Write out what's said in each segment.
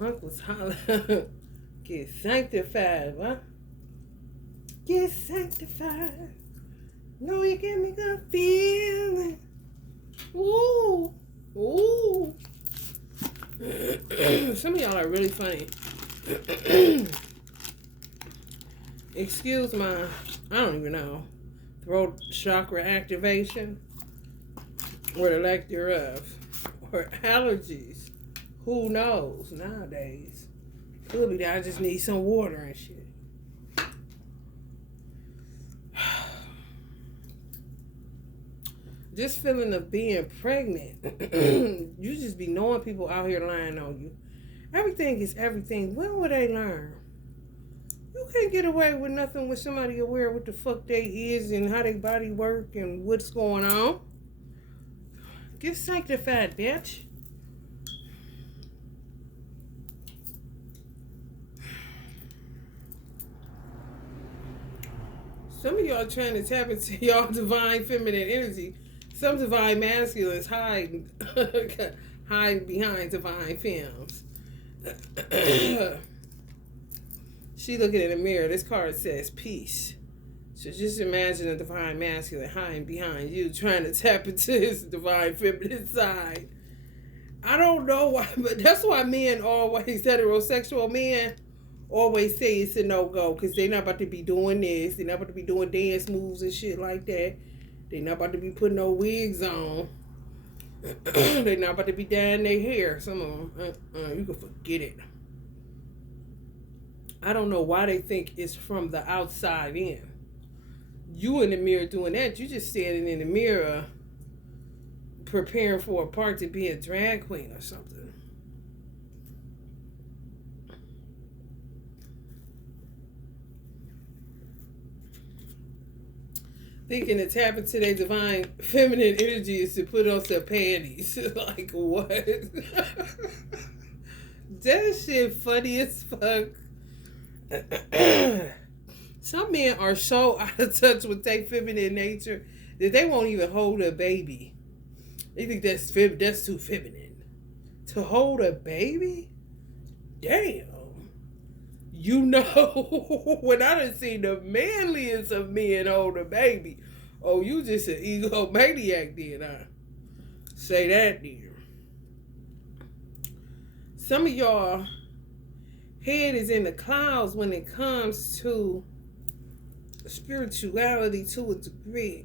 Uncle's holler. Get sanctified, what? Get sanctified. No, you give me good feeling. Ooh. Ooh. Some of y'all are really funny. Excuse my, I don't even know, throat chakra activation or the lack thereof, or allergies. Who knows nowadays? Could be that I just need some water and shit. This feeling of being pregnant, you just be knowing people out here lying on you. Everything is everything. When will they learn? You can't get away with nothing with somebody aware of what the fuck they is and how their body work and what's going on. Get sanctified, bitch. Some of y'all trying to tap into y'all divine feminine energy. Some divine masculines hide behind divine femmes. She looking in the mirror. This card says peace. So just imagine a divine masculine hiding behind you, trying to tap into his divine feminine side. I don't know why, but that's why men always, heterosexual men, always say it's a no-go, because they're not about to be doing this. They're not about to be doing dance moves and shit like that. They're not about to be putting no wigs on. They're not about to be dyeing their hair. Some of them, you can forget it. I don't know why they think it's from the outside in. You in the mirror doing that, you just standing in the mirror preparing for a part to be a drag queen or something. Thinking to tap into their divine feminine energy is to put on some panties. Like, what? That shit funny as fuck. Some men are so out of touch with their feminine nature that they won't even hold a baby. They think that's too feminine. To hold a baby? Damn. You know, when I done seen the manliest of men hold a baby, oh, you just an egomaniac then, huh? Say that then. Some of y'all head is in the clouds when it comes to spirituality to a degree.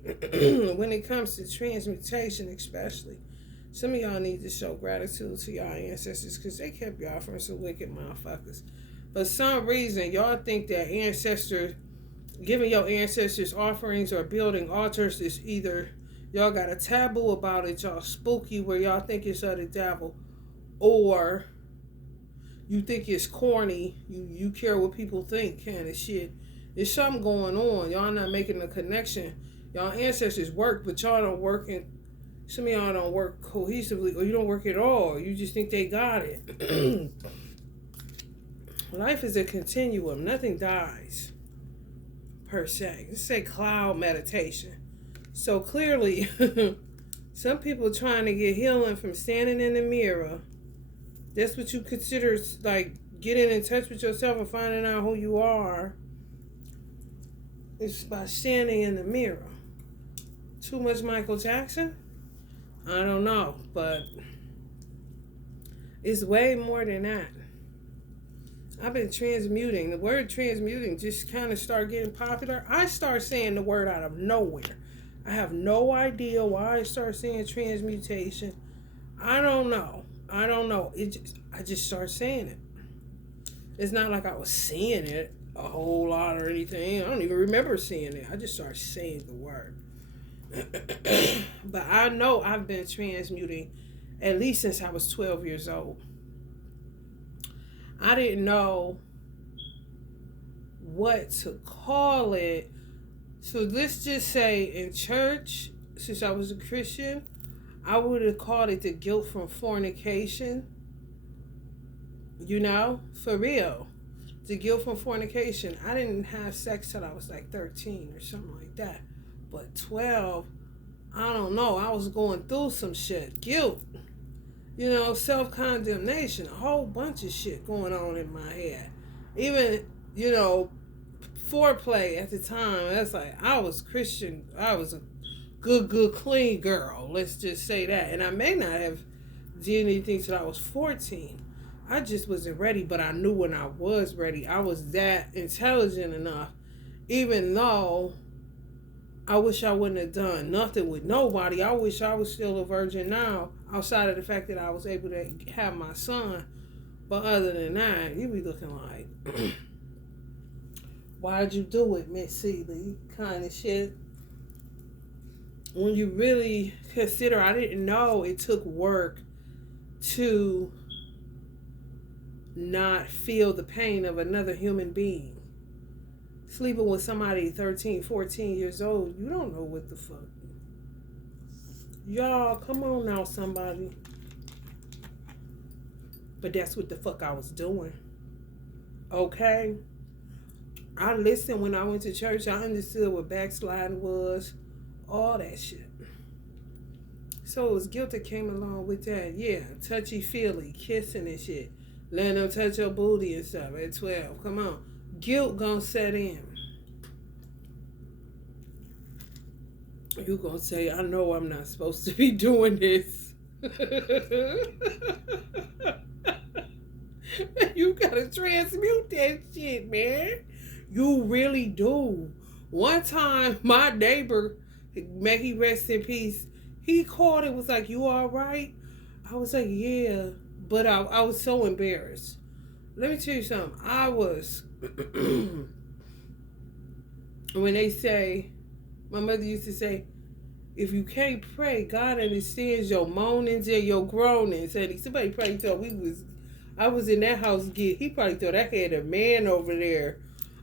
When it comes to transmutation especially. Some of y'all need to show gratitude to y'all ancestors because they kept y'all from some wicked motherfuckers. For some reason, y'all think that giving your ancestors offerings or building altars is either y'all got a taboo about it, y'all spooky where y'all think it's of the devil, or you think it's corny, you care what people think kind of shit. There's something going on. Y'all not making a connection. Y'all ancestors work, but y'all don't work some of y'all don't work cohesively, or you don't work at all. You just think they got it. Life is a continuum. Nothing dies, per se. Let's say cloud meditation. So clearly, some people trying to get healing from standing in the mirror. That's what you consider like getting in touch with yourself and finding out who you are. It's by standing in the mirror. Too much Michael Jackson? I don't know, but it's way more than that. I've been transmuting. The word transmuting just kind of started getting popular. I start saying the word out of nowhere. I have no idea why I start saying transmutation. I don't know. I just started saying it. It's not like I was seeing it a whole lot or anything. I don't even remember seeing it. I just started saying the word. But I know I've been transmuting at least since I was 12 years old. I didn't know what to call it. So let's just say in church, since I was a Christian, I would have called it the guilt from fornication. You know, for real. The guilt from fornication. I didn't have sex till I was like 13 or something like that. But 12, I don't know. I was going through some shit. Guilt. self-condemnation, a whole bunch of shit going on in my head. Even, you know, foreplay at the time, that's like, I was Christian, I was a good, clean girl, let's just say that. And I may not have did anything till I was 14. I just wasn't ready, but I knew when I was ready. I was that intelligent enough, even though I wish I wouldn't have done nothing with nobody. I wish I was still a virgin now, outside of the fact that I was able to have my son. But other than that, you be looking like, why'd you do it, Miss Seeley? Kind of shit. When you really consider, I didn't know it took work to not feel the pain of another human being. Sleeping with somebody 13, 14 years old, you don't know what the fuck. Y'all, come on now, somebody. But that's what the fuck I was doing. Okay? I listened when I went to church. I understood what backsliding was. All that shit. So it was guilt that came along with that. Yeah, touchy-feely, kissing and shit. Letting them touch your booty and stuff at 12. Come on. Guilt gonna set in. You gonna say, I know I'm not supposed to be doing this. You gotta transmute that shit, man. You really do. One time, my neighbor, may he rest in peace, he called and was like, you all right? I was like, yeah. But I was so embarrassed. Let me tell you something. I was, when they say, my mother used to say, if you can't pray, God understands your moanings and your groanings. And somebody probably thought I was in that house, he probably thought I had a man over there.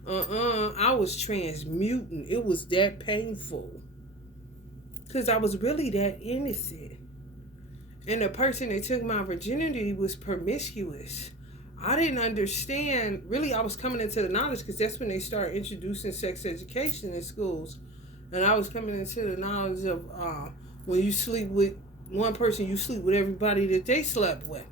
I was transmuting. It was that painful. Because I was really that innocent. And the person that took my virginity was promiscuous. I didn't understand. Really, I was coming into the knowledge because that's when they start introducing sex education in schools. And I was coming into the knowledge of when you sleep with one person, you sleep with everybody that they slept with.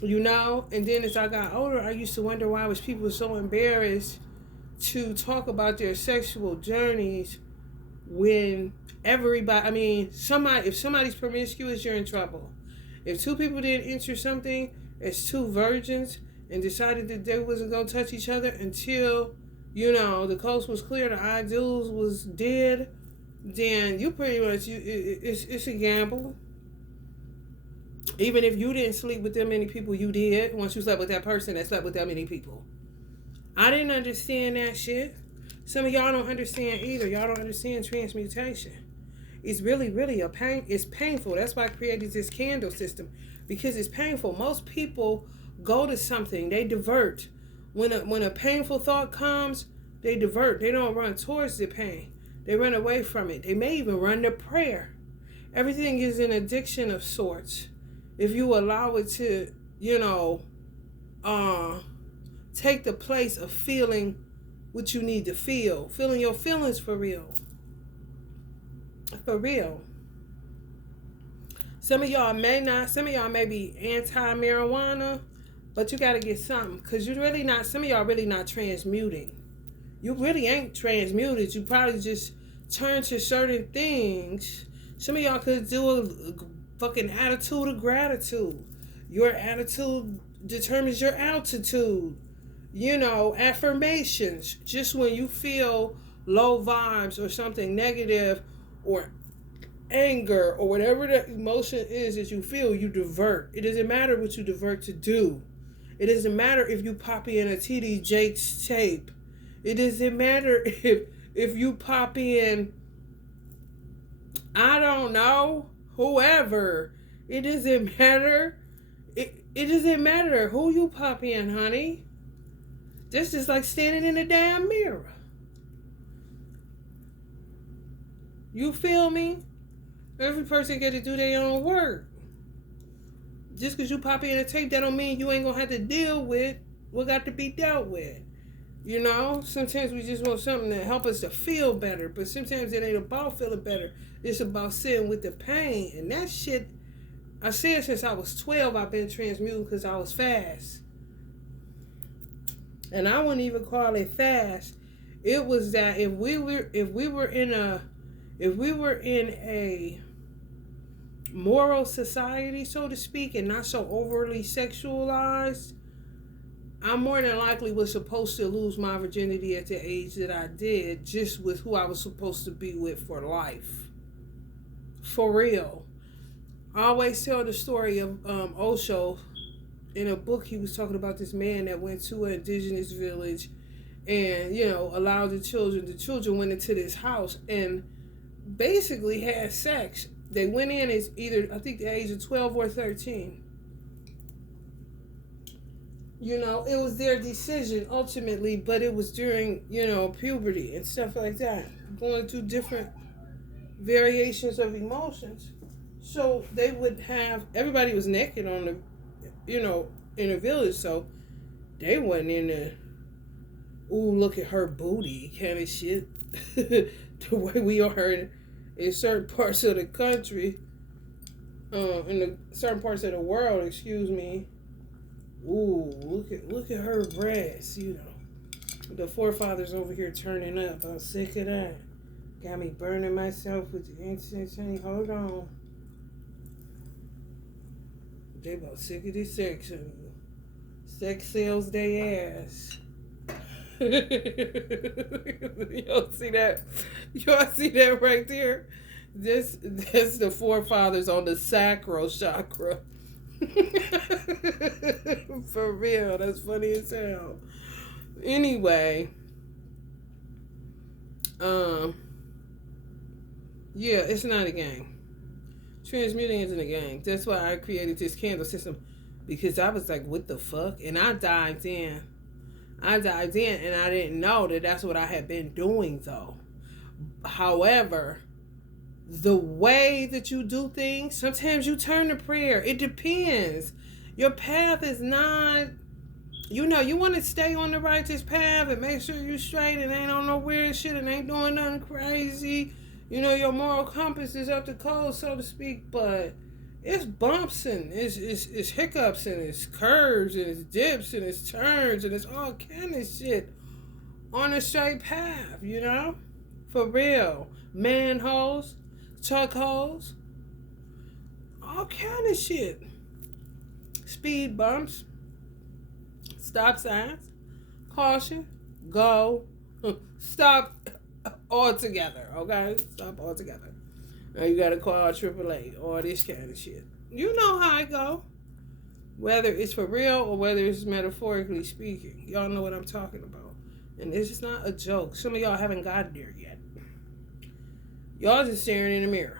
You know? And then as I got older, I used to wonder why people were so embarrassed to talk about their sexual journeys when everybody, if somebody's promiscuous, you're in trouble. If two people didn't enter something as two virgins and decided that they wasn't going to touch each other until, the coast was clear, the ideals was dead, then you pretty much, it's a gamble. Even if you didn't sleep with that many people, you did. Once you slept with that person that slept with that many people. I didn't understand that shit. Some of y'all don't understand either. Y'all don't understand transmutation. It's really, really it's painful. That's why I created this candle system. Because it's painful. Most people go to something. They divert. When a painful thought comes, they divert. They don't run towards the pain. They run away from it. They may even run to prayer. Everything is an addiction of sorts. If you allow it to, take the place of feeling what you need to feel. Feeling your feelings for real. For real. Some of y'all may be anti-marijuana, but you gotta get something. Because some of y'all really not transmuting. You really ain't transmuted. You probably just turn to certain things. Some of y'all could do a fucking attitude of gratitude. Your attitude determines your altitude. Affirmations. Just when you feel low vibes or something negative or anger or whatever the emotion is that you feel, you divert. It doesn't matter what you divert to do. It doesn't matter if you pop in a TD Jakes tape. It doesn't matter if you pop in, I don't know, whoever. It doesn't matter. It doesn't matter who you pop in, honey. That's just like standing in a damn mirror. You feel me? Every person got to do their own work. Just because you pop in a tape, that don't mean you ain't going to have to deal with what got to be dealt with. Sometimes we just want something to help us to feel better. But sometimes it ain't about feeling better. It's about sitting with the pain. And that shit, I said since I was 12, I've been transmuting because I was fast. And I wouldn't even call it fast. It was that if we were in a moral society, so to speak, and not so overly sexualized, I more than likely was supposed to lose my virginity at the age that I did, just with who I was supposed to be with for life. For real. I always tell the story of Osho. In a book, he was talking about this man that went to an indigenous village and, allowed the children went into this house and basically had sex. They went in as either, I think, the age of 12 or 13. It was their decision ultimately, but it was during, puberty and stuff like that, going through different variations of emotions. So they would have, everybody was naked on the, in a village, so they wasn't in the, ooh, look at her booty kind of shit, the way we are in certain parts of the country, in the certain parts of the world, excuse me. Ooh, look at her breasts, The forefathers over here turning up. I'm sick of that. Got me burning myself with the incense, honey. Hold on. They about sick of this sex, honey. Sex sells their ass. Y'all see that? Y'all see that right there? That's the forefathers on the sacral chakra. For real, that's funny as hell. Anyway, yeah, it's not a game. Transmuting isn't a game. That's why I created this candle system, because I was like, what the fuck? And I dived in, and I didn't know that that's what I had been doing, though. However, the way that you do things, sometimes you turn to prayer. It depends. Your path is not, you want to stay on the righteous path and make sure you straight and ain't on no weird shit and ain't doing nothing crazy. Your moral compass is up to code, so to speak, but it's bumps and it's hiccups and it's curves and it's dips and it's turns and it's all kind of shit on a straight path, For real. Manholes, chuck holes, all kind of shit. Speed bumps, stop signs, caution, go, stop altogether, okay? Stop altogether. Now you gotta call AAA, all this kind of shit. You know how I go. Whether it's for real or whether it's metaphorically speaking. Y'all know what I'm talking about. And this is not a joke. Some of y'all haven't gotten there yet. Y'all just staring in the mirror.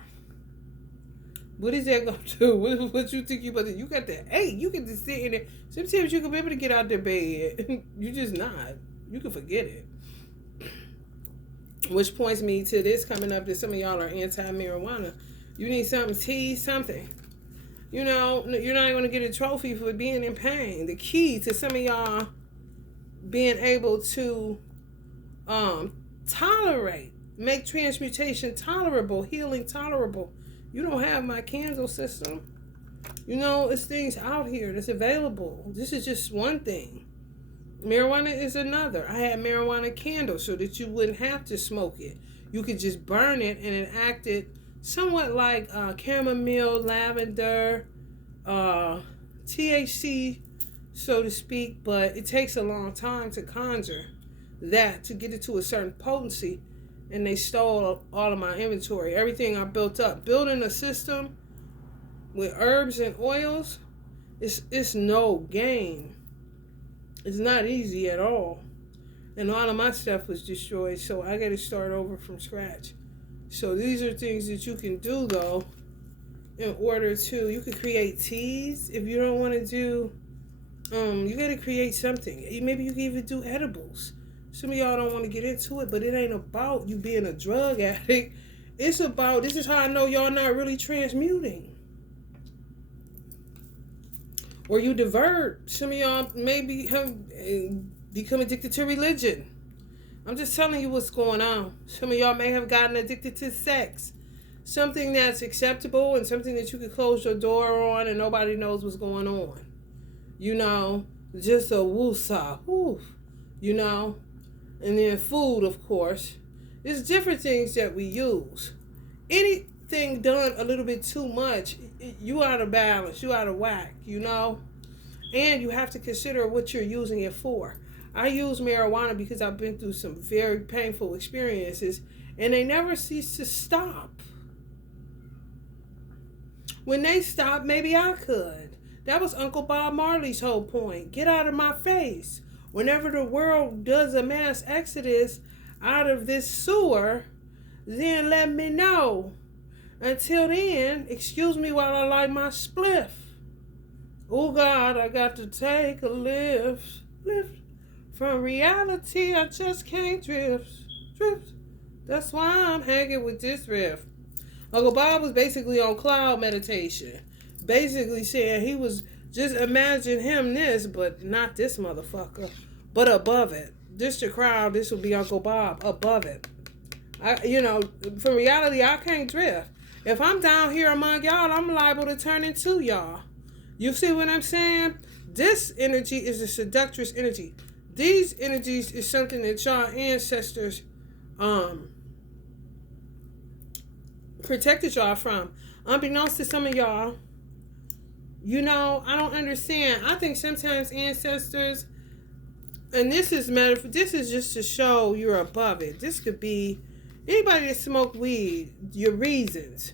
What is that gonna do? What you think you about to? You got the you can just sit in there. Sometimes you can be able to get out the bed. You just not. You can forget it. Which points me to this coming up that some of y'all are anti-marijuana. You need something, tea, something. You're not going to get a trophy for being in pain. The key to some of y'all being able to tolerate, make transmutation tolerable, healing tolerable. You don't have my candle system. It's things out here that's available. This is just one thing. Marijuana is another. I had marijuana candles so that you wouldn't have to smoke it. You could just burn it, and it acted somewhat like chamomile, lavender, THC, so to speak, but it takes a long time to conjure that, to get it to a certain potency, and they stole all of my inventory, everything I built up. Building a system with herbs and oils, it's no game. It's not easy at all. And all of my stuff was destroyed, so I got to start over from scratch. So these are things that you can do, though, in order to, you can create teas. If you don't want to do, you got to create something. Maybe you can even do edibles. Some of y'all don't want to get into it, but it ain't about you being a drug addict. It's about, this is how I know y'all not really transmuting. Or you divert. Some of y'all maybe become addicted to religion. I'm just telling you what's going on. Some of y'all may have gotten addicted to sex. something that's acceptable and something that you can close your door on and nobody knows what's going on. You know, just a woosah, you know. And then food, of course. There's different things that we use. Anything done a little bit too much, you out of balance, you out of whack, you know. And you have to consider what you're using it for. I use marijuana because I've been through some very painful experiences, and they never cease to stop. When they stop, maybe I could. That was Uncle Bob Marley's whole point. Get out of my face. Whenever the world does a mass exodus out of this sewer, then let me know. Until then, excuse me while I light my spliff. Oh God, I got to take a lift. From reality, I just can't drift. That's why I'm hanging with this riff. Uncle Bob was basically on cloud meditation. Basically saying he was, just imagine him this, but not this motherfucker. But above it. This the crowd, this will be Uncle Bob. Above it. From reality, I can't drift. If I'm down here among y'all, I'm liable to turn into y'all. You see what I'm saying? This energy is a seductress energy. These energies is something that y'all ancestors protected y'all from. Unbeknownst to some of y'all, I don't understand. I think sometimes ancestors, and this is just to show you're above it. This could be anybody that smoke weed, your reasons.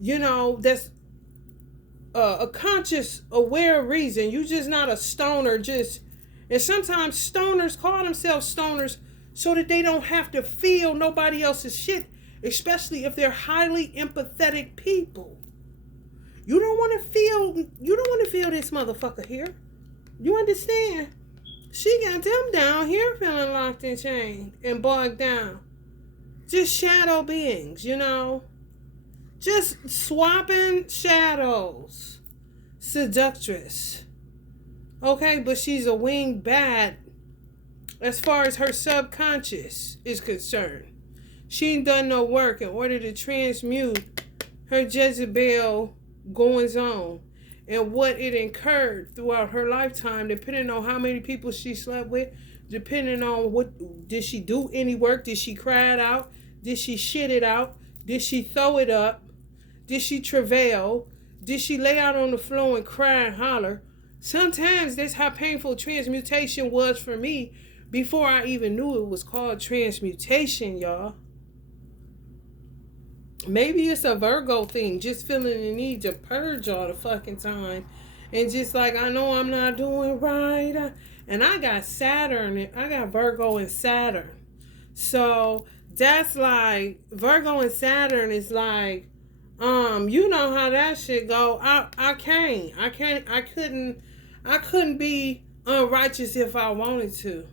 That's a conscious, aware reason. You just not a stoner and sometimes stoners call themselves stoners so that they don't have to feel nobody else's shit, especially if they're highly empathetic people. You don't want to feel this motherfucker here. You understand? She got them down here feeling locked and chained and bogged down. Just shadow beings, Just swapping shadows. Seductress. Okay, but she's a winged bat as far as her subconscious is concerned. She ain't done no work in order to transmute her Jezebel goings on and what it incurred throughout her lifetime, depending on how many people she slept with, depending on what, did she do any work? Did she cry it out? Did she shit it out? Did she throw it up? Did she travail? Did she lay out on the floor and cry and holler? Sometimes that's how painful transmutation was for me before I even knew it was called transmutation, y'all. Maybe it's a Virgo thing, just feeling the need to purge all the fucking time. And just like, I know I'm not doing right. And I got Saturn, I got Virgo and Saturn. So that's like, Virgo and Saturn is like, you know how that shit go. I couldn't be unrighteous if I wanted to.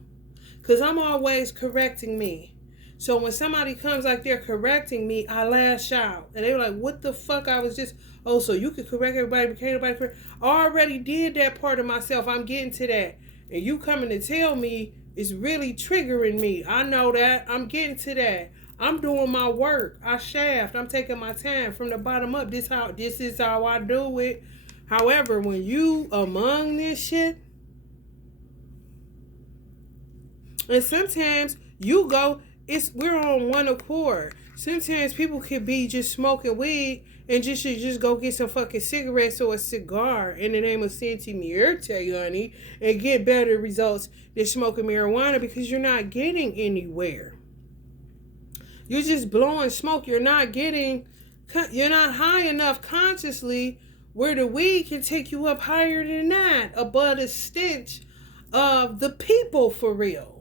Because I'm always correcting me. So when somebody comes like they're correcting me, I lash out. And they're like, what the fuck? I was just, so you could correct everybody, but can't nobody correct? I already did that part of myself. I'm getting to that. And you coming to tell me is really triggering me. I know that. I'm getting to that. I'm doing my work. I'm taking my time from the bottom up. This is how I do it. However, when you among this shit, and sometimes you go, we're on one accord. Sometimes people could be just smoking weed and just go get some fucking cigarettes or a cigar in the name of Santi Muerte, honey, and get better results than smoking marijuana because you're not getting anywhere. You're just blowing smoke. You're not high enough consciously where the weed can take you up higher than that, above the stench of the people for real.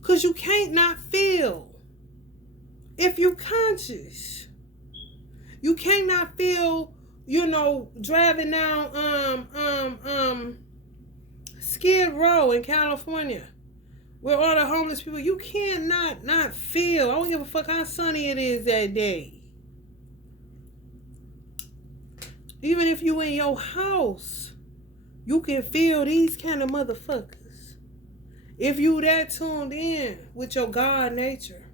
Because you can't not feel if you're conscious. You can't not feel, driving down Skid Row in California where all the homeless people, you can't not feel. I don't give a fuck how sunny it is that day. Even if you in your house, you can feel these kind of motherfuckers. If you that tuned in with your God nature.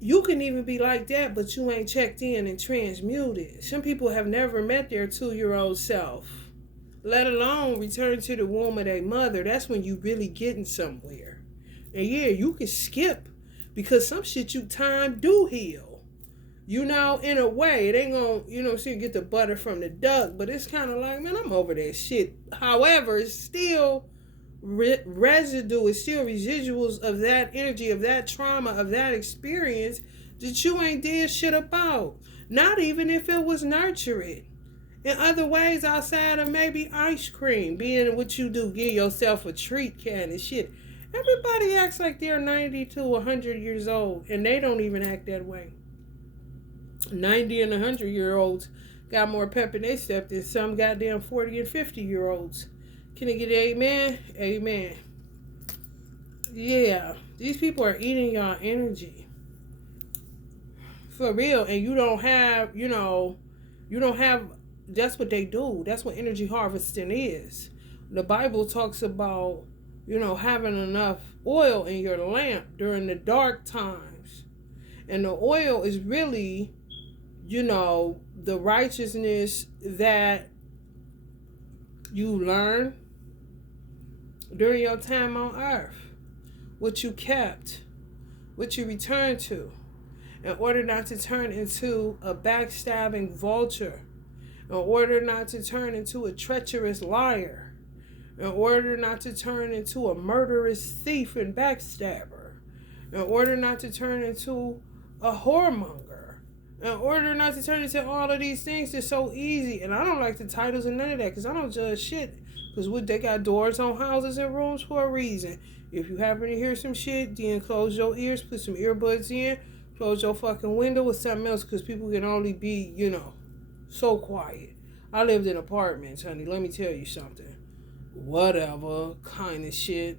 you can even be like that, but you ain't checked in and transmuted. Some people have never met their 2-year-old self, let alone return to the womb of their mother. That's when you really getting somewhere. And yeah, you can skip because some shit you time do heal. You know, in a way, it ain't gonna, you know, so you get the butter from the duck, but it's kind of like, man, I'm over that shit. However, it's still residue, it's still residuals of that energy, of that trauma, of that experience that you ain't did shit about. Not even if it was nurtured in other ways outside of maybe ice cream, being what you do, give yourself a treat kind of shit. Everybody acts like they're 90 to 100 years old, and they don't even act that way. 90 and 100-year-olds got more pep in their step than some goddamn 40 and 50-year-olds. Can I get an amen? Amen. Yeah, these people are eating y'all energy. For real. And you don't have, that's what they do. That's what energy harvesting is. The Bible talks about, having enough oil in your lamp during the dark times. And the oil is really, the righteousness that you learn during your time on earth, what you kept, what you returned to, in order not to turn into a backstabbing vulture, in order not to turn into a treacherous liar, in order not to turn into a murderous thief and backstabber, in order not to turn into a whoremonger, in order not to turn into all of these things that's so easy. And I don't like the titles and none of that, because I don't judge shit. Because they got doors on houses and rooms for a reason. If you happen to hear some shit, then close your ears, put some earbuds in, close your fucking window with something else, because people can only be, so quiet. I lived in apartments, honey. Let me tell you something. Whatever kind of shit.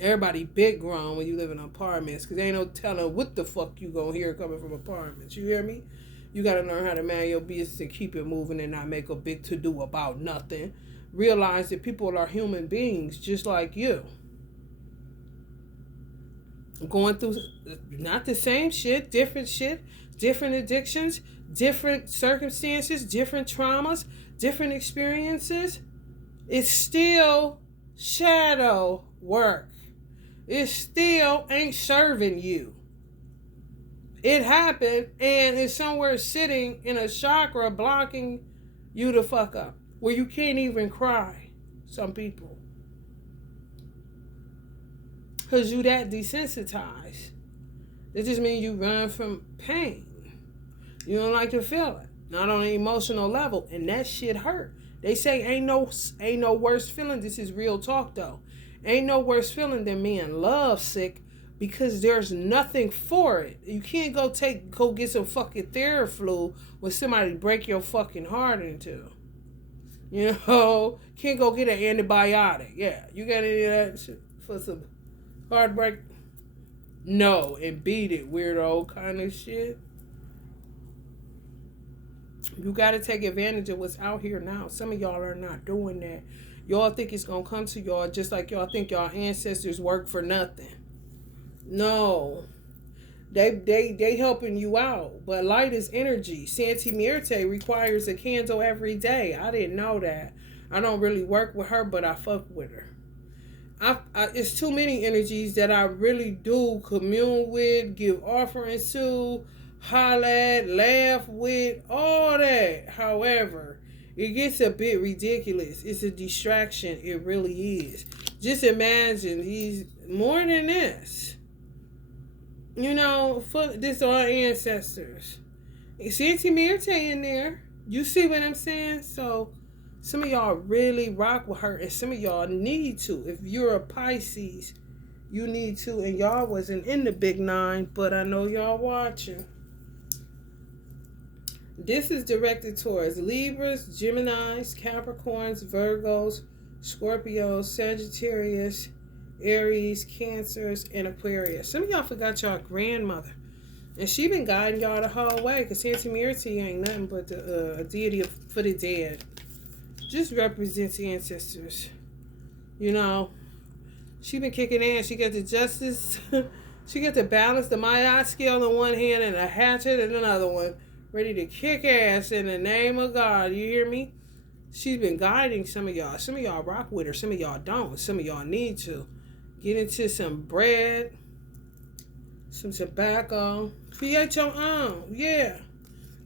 Everybody big grown when you live in apartments, because ain't no telling what the fuck you gonna hear coming from apartments. You hear me? You gotta learn how to man your business and keep it moving and not make a big to-do about nothing. Realize that people are human beings just like you. Going through not the same shit, different addictions, different circumstances, different traumas, different experiences. It's still shadow work. It still ain't serving you. It happened and it's somewhere sitting in a chakra blocking you to fuck up, where you can't even cry. Some people. Because you that desensitized. It just means you run from pain. You don't like to feel it. Not on an emotional level. And that shit hurt. They say ain't no worse feeling. This is real talk though. Ain't no worse feeling than being love sick, because there's nothing for it. You can't go get some fucking Theraflu when somebody break your fucking heart into. Can't go get an antibiotic. Yeah, you got any of that shit for some heartbreak? No, and beat it, weirdo kind of shit. You got to take advantage of what's out here now. Some of y'all are not doing that. Y'all think it's going to come to y'all just like y'all think y'all ancestors work for nothing. No. They helping you out. But light is energy. Santi Mirte requires a candle every day. I didn't know that. I don't really work with her, but I fuck with her. It's too many energies that I really do commune with, give offerings to, holler at, laugh with, all that. However, it gets a bit ridiculous. It's a distraction. It really is. Just imagine he's more than this. For this our ancestors. Santi Mirte in there. You see what I'm saying? So some of y'all really rock with her, and some of y'all need to. If you're a Pisces, you need to. And y'all wasn't in the big nine, but I know y'all watching. This is directed towards Libras, Geminis, Capricorns, Virgos, Scorpios, Sagittarius, Aries, Cancers, and Aquarius. Some of y'all forgot y'all grandmother. And she been guiding y'all the whole way, because Santi Mirte ain't nothing but a deity for the dead. Just represents ancestors. She been kicking ass. She got the justice She get to balance the Maya scale in one hand and a hatchet in another one, ready to kick ass in the name of God. You hear me? She's been guiding some of y'all. Some of y'all rock with her. Some of y'all don't. Some of y'all need to. Get into some bread, some tobacco. Create your own. Yeah.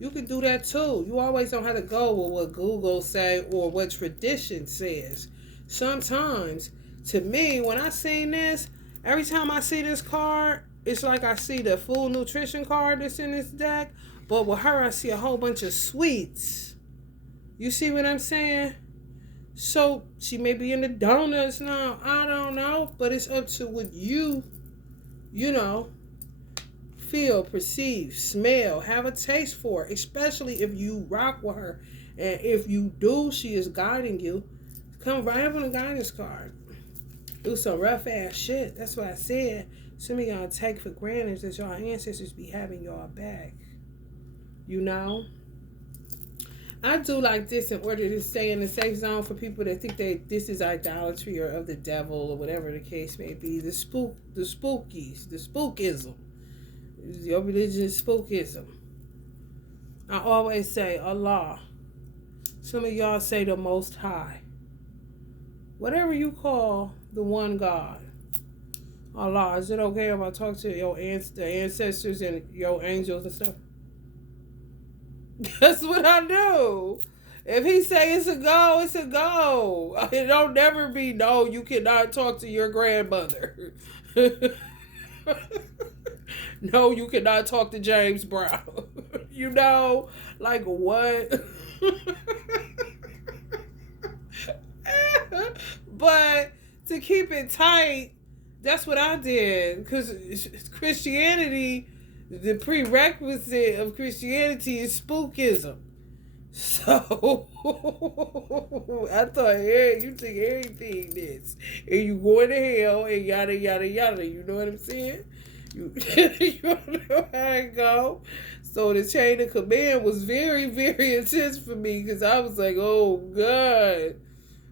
You can do that too. You always don't have to go with what Google say or what tradition says. Sometimes, to me, when I seen this, every time I see this card, it's like I see the full nutrition card that's in this deck. But with her, I see a whole bunch of sweets. You see what I'm saying? So she may be into donuts now. I don't know. But it's up to what you know, feel, perceive, smell, have a taste for, especially if you rock with her. And if you do, she is guiding you. Come right up on the guidance card. Do some rough ass shit. That's what I said. Some of y'all take for granted that y'all ancestors be having y'all back. You know? I do like this in order to stay in the safe zone for people that think that this is idolatry or of the devil or whatever the case may be. The spookies, the spookism. Your religion is spookism. I always say Allah. Some of y'all say the Most High. Whatever you call the one God. Allah. Is it okay if I talk to the ancestors and your angels and stuff? That's what I do. If he say it's a go, it's a go. It don't never be no, you cannot talk to your grandmother. No, you cannot talk to James Brown. You know, like what? But to keep it tight, that's what I did. Because Christianity, the prerequisite of Christianity is spookism. So I thought, hey, you think everything this, and you going to hell and yada yada yada. You know what I'm saying? You know how it go. So the chain of command was very, very intense for me because I was like, oh God,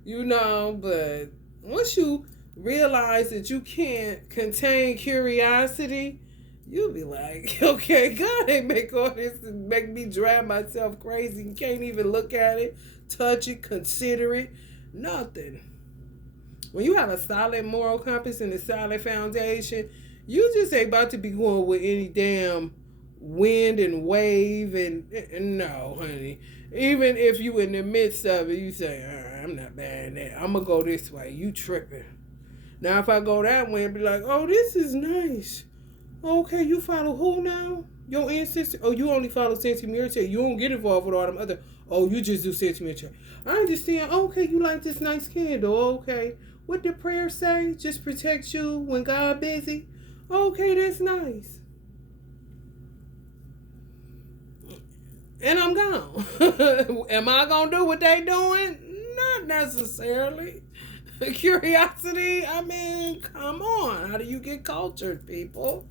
you know. But once you realize that you can't contain curiosity, you'll be like, okay, God ain't make all this and make me drive myself crazy. You can't even look at it, touch it, consider it, nothing. When you have a solid moral compass and a solid foundation, you just ain't about to be going with any damn wind and wave and no, honey. Even if you in the midst of it, you say, I'm not bad at that. I'm going to go this way. You tripping. Now, if I go that way and be like, oh, this is nice. Okay, you follow who now? Your ancestor? Oh, you only follow Sentimental. You don't get involved with all them other. Oh, you just do Sentimental. I understand. Okay, you like this nice candle. Okay. What did prayer say? Just protect you when God busy? Okay, that's nice. And I'm gone. Am I going to do what they doing? Not necessarily. Curiosity? I mean, come on. How do you get cultured, people?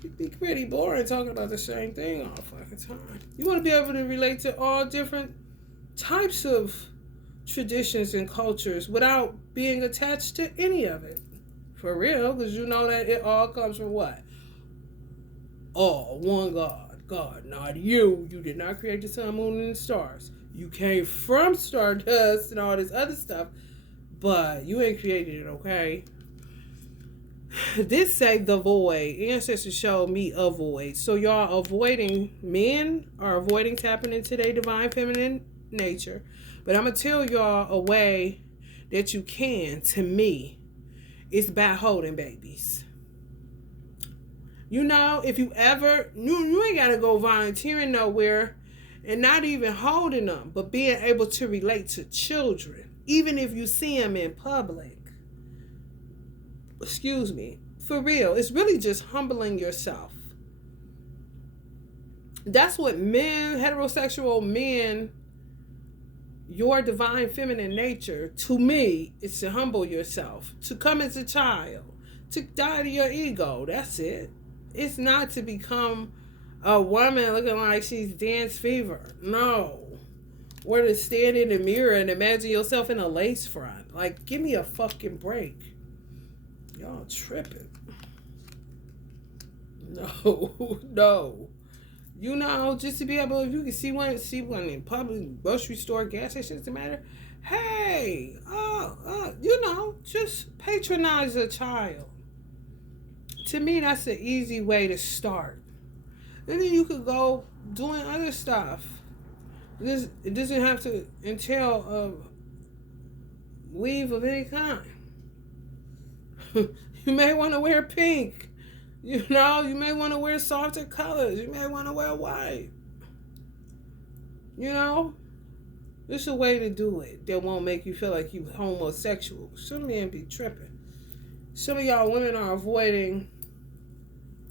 It'd be pretty boring talking about the same thing all fucking time. You want to be able to relate to all different types of traditions and cultures without being attached to any of it. For real, because you know that it all comes from what? All one God. God, not you. You did not create the sun, moon, and the stars. You came from stardust and all this other stuff, but you ain't created it, okay? This say the void. Ancestors showed me a void. So y'all avoiding, men are avoiding tapping into their divine feminine nature. But I'm going to tell y'all a way that you can, to me, is by holding babies. You know, if you ever, you ain't got to go volunteering nowhere and not even holding them, but being able to relate to children, even if you see them in public. Excuse me. For real, it's really just humbling yourself. That's what men, heterosexual men, your divine feminine nature, to me, is to humble yourself, to come as a child, to die to your ego. That's it. It's not to become a woman looking like she's dance fever. No. Or to stand in the mirror and imagine yourself in a lace front. Like, give me a fucking break. Y'all tripping. No, no. You know, just to be able, if you can see one in public, grocery store, gas station, doesn't matter. Hey, you know, just patronize a child. To me, that's an easy way to start. And then you could go doing other stuff. It doesn't have to entail a weave of any kind. You may want to wear pink. You know, you may want to wear softer colors. You may want to wear white. You know, it's a way to do it that won't make you feel like you homosexual. Some men be tripping. Some of y'all women are avoiding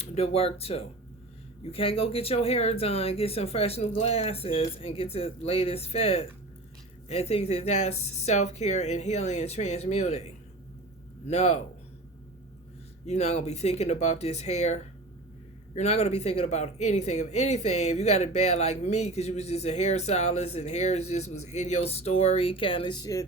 the work too. You can't go get your hair done, get some fresh new glasses, and get the latest fit, and think that that's self-care and healing and transmuting. No. You're not going to be thinking about this hair. You're not going to be thinking about anything. If anything, if you got it bad like me because you was just a hairstylist and hair just was in your story kind of shit,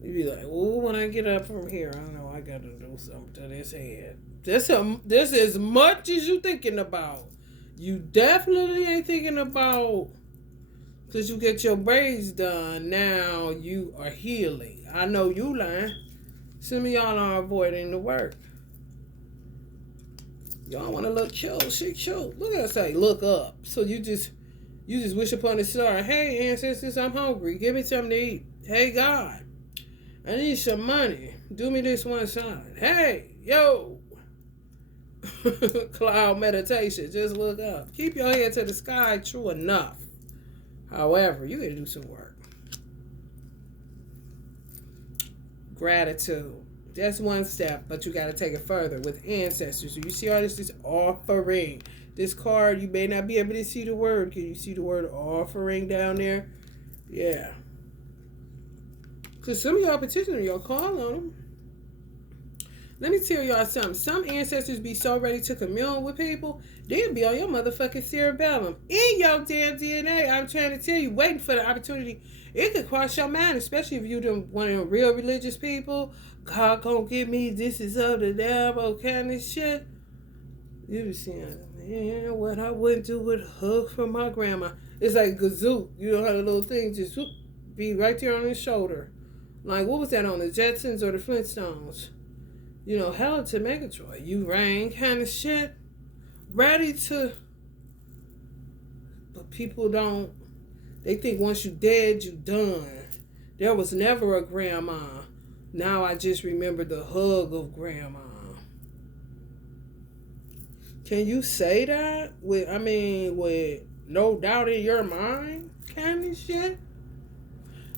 you'd be like, oh, when I get up from here, I know I got to do something to this head. This as much as you thinking about. You definitely ain't thinking about because you get your braids done. Now you are healing. I know you lying. Some of y'all are avoiding the work. Y'all want to look cute. She cute. Look at her say, look up. So you just wish upon a star. Hey, ancestors, I'm hungry. Give me something to eat. Hey, God, I need some money. Do me this one sign. Hey, yo. Cloud meditation. Just look up. Keep your head to the sky. True enough. However, you got to do some work. Gratitude. That's one step, but you got to take it further with ancestors. So you see all this offering. This card, you may not be able to see the word. Can you see the word offering down there? Yeah. Because some of y'all petitioners, y'all call on them. Let me tell y'all something. Some ancestors be so ready to commune with people, they'll be on your motherfucking cerebellum. In your damn DNA, I'm trying to tell you, waiting for the opportunity. It could cross your mind, especially if you're one of them real religious people. God gonna give me, this is of the devil kind of shit. You be saying, man, what I wouldn't do with a hug from my grandma. It's like Gazook. You know how the little thing just be right there on his shoulder. Like, what was that on the Jetsons or the Flintstones? You know, hell to Megatroid. You rang kind of shit. Ready to. But people don't. They think once you dead, you done. There was never a grandma. Now I just remember the hug of grandma. Can you say that with no doubt in your mind kind of shit?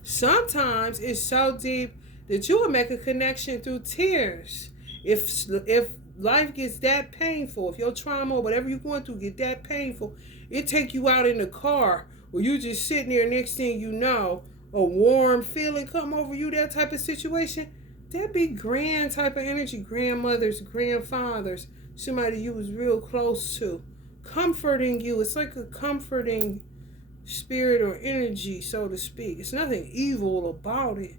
Sometimes it's so deep that you will make a connection through tears. If life gets that painful, if your trauma or whatever you're going through get that painful, it take you out in the car where you just sitting there, next thing you know, a warm feeling come over you, that type of situation. That be grand type of energy. Grandmothers, grandfathers, somebody you was real close to, comforting you. It's like a comforting spirit or energy, so to speak. It's nothing evil about it.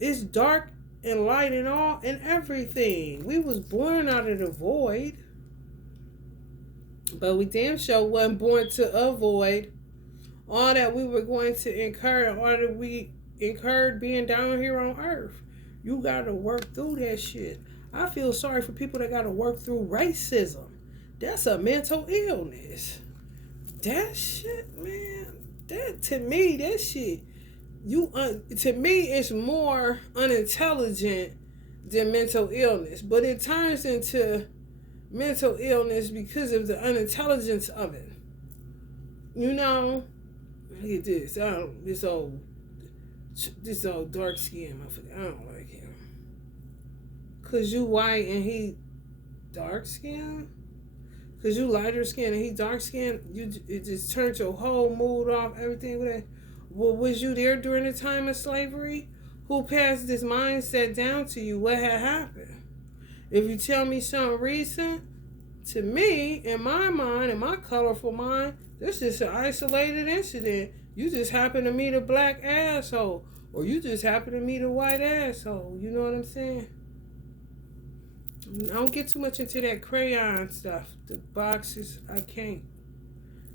It's dark and light and all and everything. We was born out of the void, but we damn sure wasn't born to avoid all that we were going to incur, all that we incurred being down here on earth. You gotta work through that shit. I feel sorry for people that gotta work through racism. That's a mental illness. That shit, man. That to me, that shit. To me, it's more unintelligent than mental illness, but it turns into mental illness because of the unintelligence of it. You know, look at this. This old dark skin motherfucker. I don't like him. Cause you white and he dark skin. Cause you lighter skin and he dark skin. It just turned your whole mood off. Everything with that. Well, was you there during the time of slavery? Who passed this mindset down to you? What had happened? If you tell me something recent, to me, in my mind, in my colorful mind, this is an isolated incident. You just happen to meet a black asshole. Or you just happen to meet a white asshole. You know what I'm saying? I don't get too much into that crayon stuff. The boxes, I can't.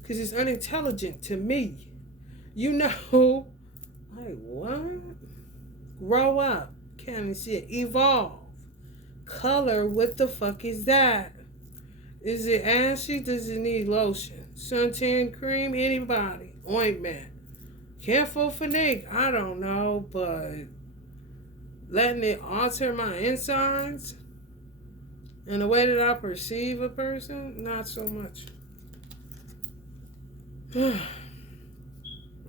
Because it's unintelligent to me. You know, like, what? Grow up, kind of shit. Evolve. Color, what the fuck is that? Is it ashy? Does it need lotion? Suntan cream? Anybody? Ointment? Careful for Nick? I don't know, but letting it alter my insides and the way that I perceive a person, not so much.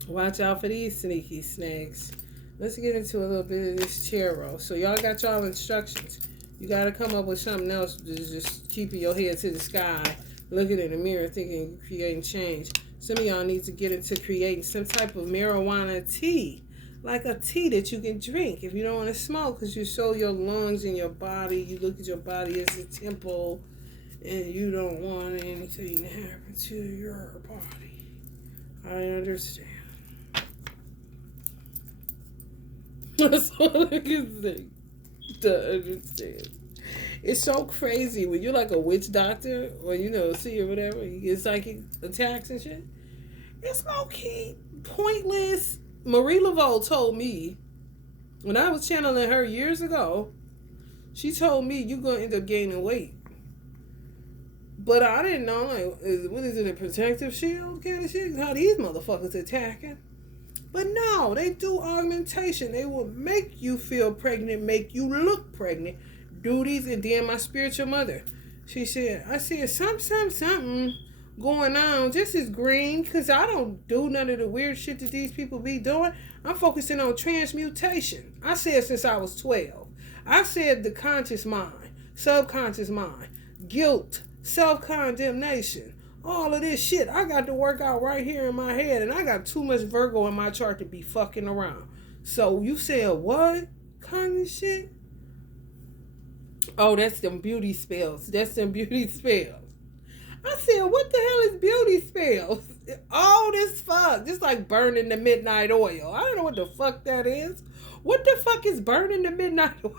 Watch out for these sneaky snakes. Let's get into a little bit of this tarot. So y'all got y'all instructions. You got to come up with something else to just keeping your head to the sky, looking in the mirror, thinking, creating change. Some of y'all need to get into creating some type of marijuana tea, like a tea that you can drink if you don't want to smoke, because you show your lungs and your body. You look at your body as a temple, and you don't want anything to happen to your body. I understand. That's all I can say. To understand. It's so crazy when you're like a witch doctor or see or whatever, you get psychic attacks and shit. It's low key pointless. Marie Laveau told me when I was channeling her years ago, she told me you're gonna end up gaining weight. But I didn't know, like, what is it, a protective shield kind of shit? How these motherfuckers attacking? But no, they do augmentation. They will make you feel pregnant, make you look pregnant, do these. And then my spiritual mother, she said, I said, something going on. This is green, because I don't do none of the weird shit that these people be doing. I'm focusing on transmutation. I said since I was 12. I said the conscious mind, subconscious mind, guilt, self-condemnation. All of this shit, I got to work out right here in my head, and I got too much Virgo in my chart to be fucking around. So you said what kind of shit? Oh, that's them beauty spells. That's them beauty spells. I said, what the hell is beauty spells? All this fuck, just like burning the midnight oil. I don't know what the fuck that is. What the fuck is burning the midnight oil?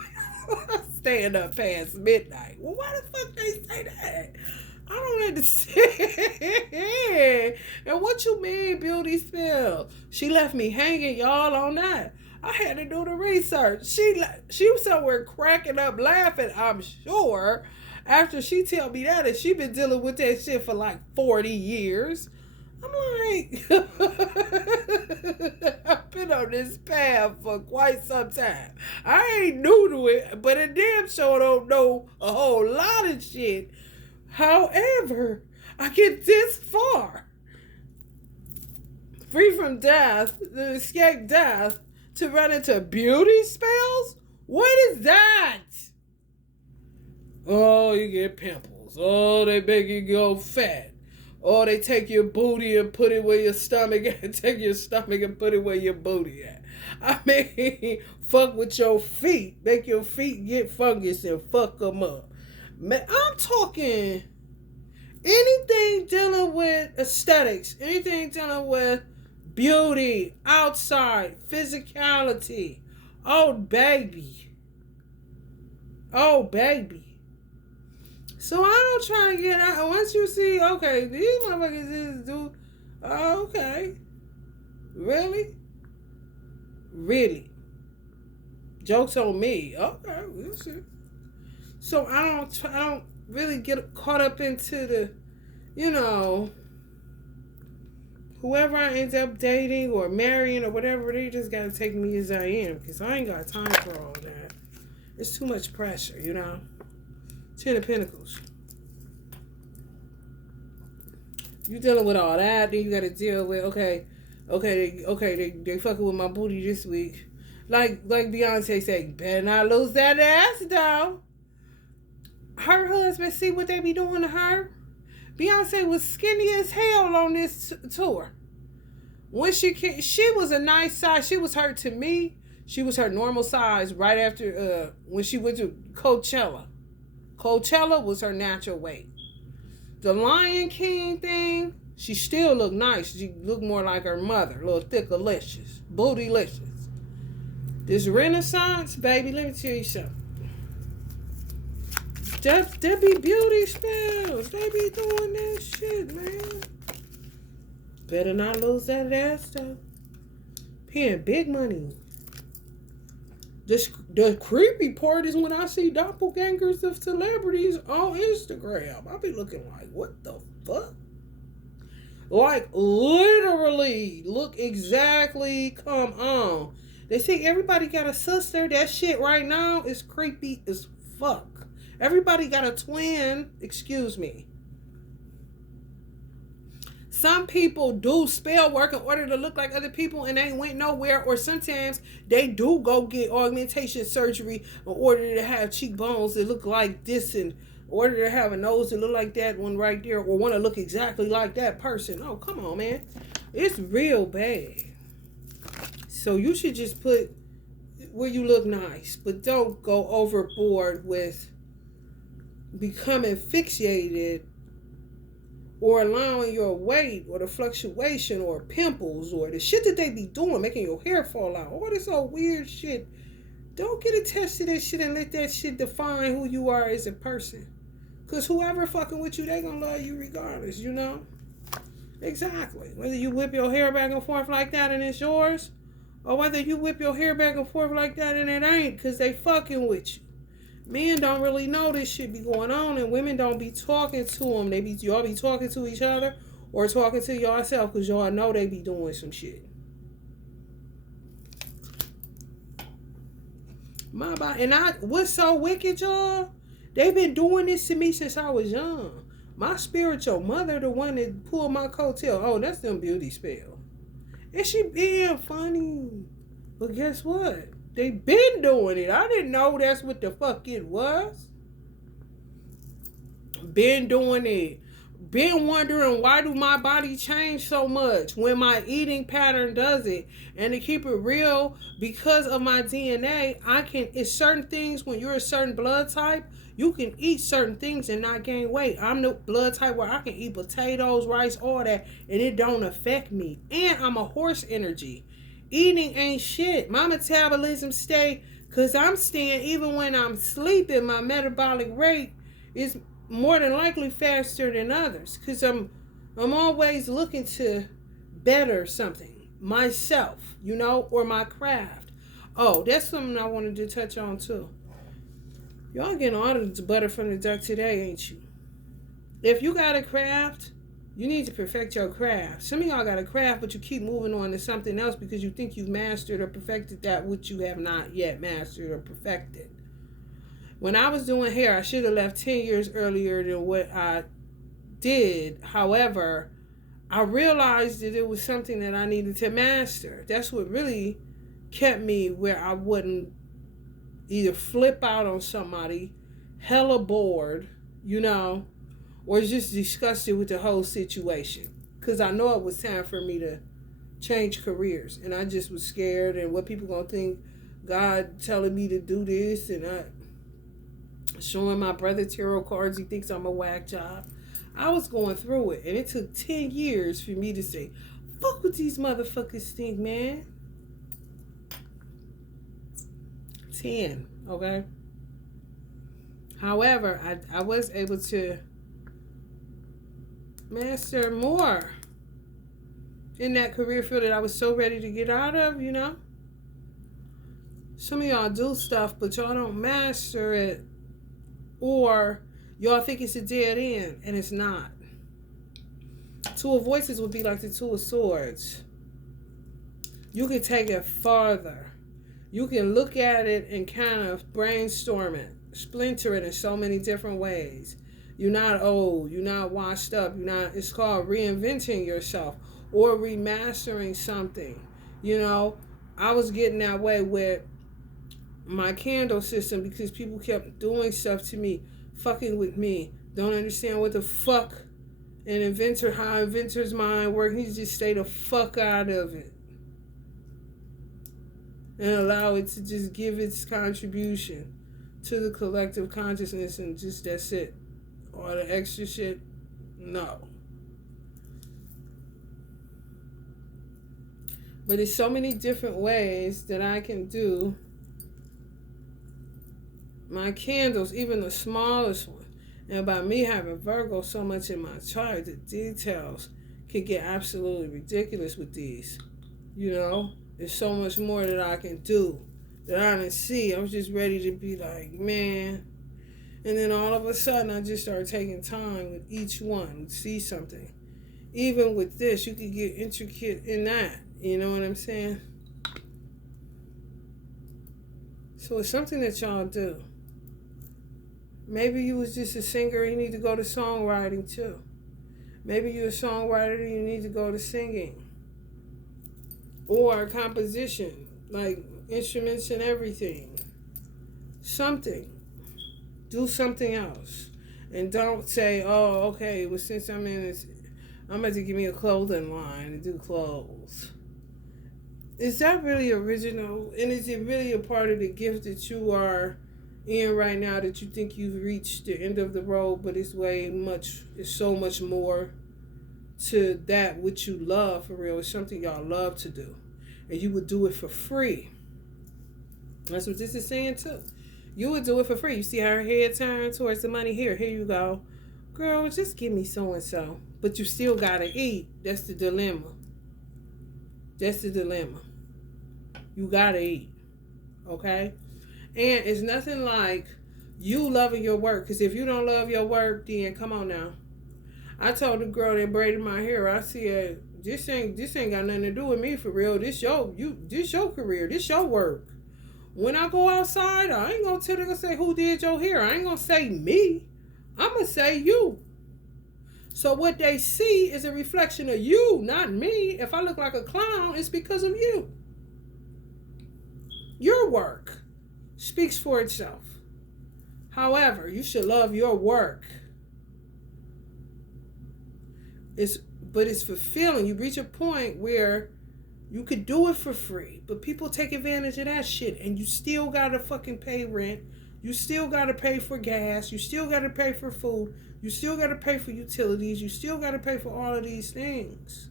Staying up past midnight. Well, why the fuck they say that? I don't understand. And what you mean, beauty spell? She left me hanging, y'all, on that. I had to do the research. She was somewhere cracking up laughing, I'm sure, after she tell me that, and she been dealing with that shit for like 40 years. I'm like, I've been on this path for quite some time. I ain't new to it, but a damn sure don't know a whole lot of shit. However, I get this far, free from death, to escape death, to run into beauty spells? What is that? Oh, you get pimples. Oh, they make you go fat. Oh, they take your booty and put it where your stomach at. Take your stomach and put it where your booty at. I mean, fuck with your feet. Make your feet get fungus and fuck them up. Man, I'm talking anything dealing with aesthetics, anything dealing with beauty, outside, physicality. Oh, baby. Oh, baby. So I don't try to get out. Once you see, okay, these motherfuckers just do, oh, okay. Really? Really? Joke's on me. Okay, we'll see. So I don't really get caught up into the, whoever I end up dating or marrying or whatever. They just got to take me as I am, because I ain't got time for all that. It's too much pressure, Ten of Pentacles. You dealing with all that, then you got to deal with, they fucking with my booty this week. Like Beyonce said, better not lose that ass, though. Her husband, see what they be doing to her? Beyonce was skinny as hell on this tour. When she was a nice size. She was her, to me, she was her normal size right after, when she went to Coachella. Coachella was her natural weight. The Lion King thing, she still looked nice. She looked more like her mother, a little thicker-licious, bootylicious. This Renaissance, baby, let me tell you something. That be beauty spells. They be doing that shit, man. Better not lose that ass though. Paying big money. The creepy part is when I see doppelgangers of celebrities on Instagram. I be looking like, what the fuck? Like, literally, look exactly, come on. They say everybody got a sister. That shit right now is creepy as fuck. Everybody got a twin. Excuse me. Some people do spell work in order to look like other people and they went nowhere. Or sometimes they do go get augmentation surgery in order to have cheekbones that look like this and in order to have a nose that look like that one right there or want to look exactly like that person. Oh, come on, man. It's real bad. So you should just put where you look nice. But don't go overboard with becoming fixated or allowing your weight or the fluctuation or pimples or the shit that they be doing, making your hair fall out. All this old weird shit. Don't get attached to that shit and let that shit define who you are as a person. Because whoever fucking with you, they gonna love you regardless, you know? Exactly. Whether you whip your hair back and forth like that and it's yours, or whether you whip your hair back and forth like that and it ain't because they fucking with you. Men don't really know this shit be going on, and women don't be talking to them. Y'all be talking to each other or talking to yourself because y'all know they be doing some shit. My body, and what's so wicked, y'all? They been doing this to me since I was young. My spiritual mother, the one that pulled my coattail. Oh, that's them beauty spell. And she being funny. But guess what? They been doing it. I didn't know that's what the fuck it was. Been doing it. Been wondering why do my body change so much when my eating pattern does it. And to keep it real, because of my DNA, it's certain things when you're a certain blood type, you can eat certain things and not gain weight. I'm the blood type where I can eat potatoes, rice, all that, and it don't affect me. And I'm a horse energy. Eating ain't shit. My metabolism stay, because I'm staying, even when I'm sleeping, my metabolic rate is more than likely faster than others. Because I'm always looking to better something. Myself, you know, or my craft. Oh, that's something I wanted to touch on too. Y'all getting all the butter from the duck today, ain't you? If you got a craft, you need to perfect your craft. Some of y'all got a craft, but you keep moving on to something else because you think you've mastered or perfected that which you have not yet mastered or perfected. When I was doing hair, I should have left 10 years earlier than what I did. However, I realized that it was something that I needed to master. That's what really kept me where I wouldn't either flip out on somebody, hella bored, you know, or just disgusted with the whole situation. Because I know it was time for me to change careers. And I just was scared and what people going to think, God telling me to do this, and I showing my brother tarot cards, he thinks I'm a whack job. I was going through it, and it took 10 years for me to say, fuck what these motherfuckers think, man. 10, okay? However, I was able to master more in that career field that I was so ready to get out of, you know? Some of y'all do stuff, but y'all don't master it, or y'all think it's a dead end, and it's not. Two of Voices would be like the Two of Swords. You can take it farther. You can look at it and kind of brainstorm it, splinter it in so many different ways. You're not old. You're not washed up. It's called reinventing yourself or remastering something. You know, I was getting that way with my candle system because people kept doing stuff to me, fucking with me. Don't understand what the fuck how inventor's mind works. He just stay the fuck out of it and allow it to just give its contribution to the collective consciousness, and just that's it. All the extra shit, no. But there's so many different ways that I can do my candles, even the smallest one, and by me having Virgo so much in my chart, the details can get absolutely ridiculous with these. You know, there's so much more that I can do that I didn't see. I was just ready to be like, man. And then all of a sudden, I just started taking time with each one, see something. Even with this, you could get intricate in that. You know what I'm saying? So it's something that y'all do. Maybe you was just a singer and you need to go to songwriting too. Maybe you're a songwriter and you need to go to singing. Or composition, like instruments and everything. Something. Do something else. And don't say, oh, okay, well, since I'm in this, I'm about to give me a clothing line and do clothes. Is that really original? And is it really a part of the gift that you are in right now, that you think you've reached the end of the road, but it's so much more to that which you love for real? It's something y'all love to do. And you would do it for free. That's what this is saying too. You would do it for free. You see how her head turned towards the money? Here you go. Girl, just give me so and so. But you still gotta eat. That's the dilemma. You gotta eat. Okay? And it's nothing like you loving your work. Because if you don't love your work, then come on now. I told the girl that braided my hair, I said, this ain't got nothing to do with me for real. This your career. This your work. When I go outside, I ain't gonna tell them to say who did your hair. I ain't gonna say me. I'm gonna say you. So what they see is a reflection of you, not me. If I look like a clown, it's because of you. Your work speaks for itself. However, you should love your work. But it's fulfilling. You reach a point where you could do it for free, but people take advantage of that shit, and you still gotta fucking pay rent. You still gotta pay for gas. You still gotta pay for food. You still gotta pay for utilities. You still gotta pay for all of these things.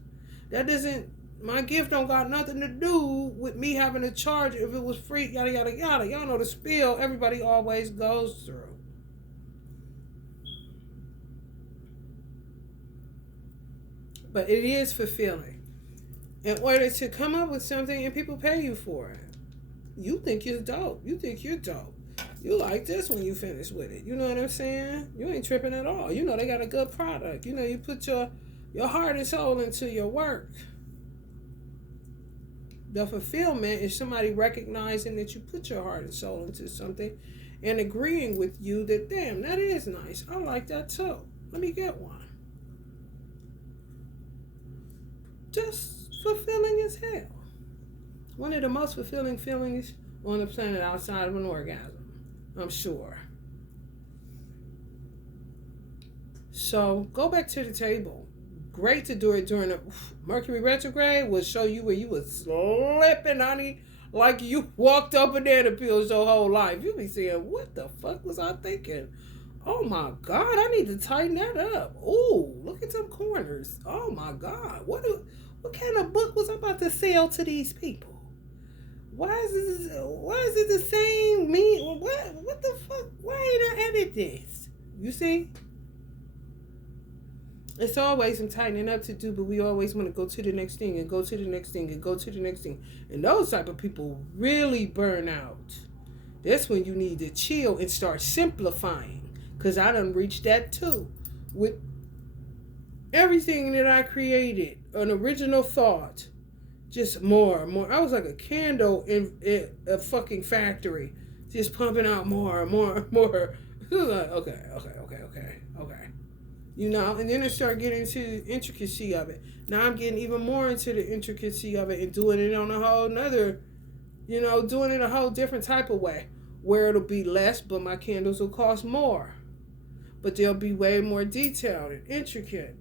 My gift don't got nothing to do with me having to charge if it was free, yada, yada, yada. Y'all know the spiel everybody always goes through. But it is fulfilling. In order to come up with something and people pay you for it. You think you're dope. You like this when you finish with it. You know what I'm saying? You ain't tripping at all. You know they got a good product. You know you put your heart and soul into your work. The fulfillment is somebody recognizing that you put your heart and soul into something and agreeing with you that, damn, that is nice. I like that too. Let me get one. Just fulfilling as hell. One of the most fulfilling feelings on the planet outside of an orgasm, I'm sure. So go back to the table. Great to do it during a Mercury retrograde will show you where you was slipping, honey, like you walked up and down the pills your whole life. You be saying, what the fuck was I thinking? Oh my God, I need to tighten that up. Ooh, look at them corners. Oh my God, what kind of book was I about to sell to these people? Why is it the same? What the fuck? Why ain't I edit this? You see? It's always some tightening up to do, but we always want to go to the next thing and go to the next thing and go to the next thing. And those type of people really burn out. That's when you need to chill and start simplifying. Because I done reached that too. With everything that I created, an original thought, just more and more. I was like a candle in a fucking factory, just pumping out more and more and more. Like, okay. You know, and then I start getting into the intricacy of it. Now I'm getting even more into the intricacy of it and doing it on a whole nother, doing it a whole different type of way. Where it'll be less, but my candles will cost more. But they'll be way more detailed and intricate.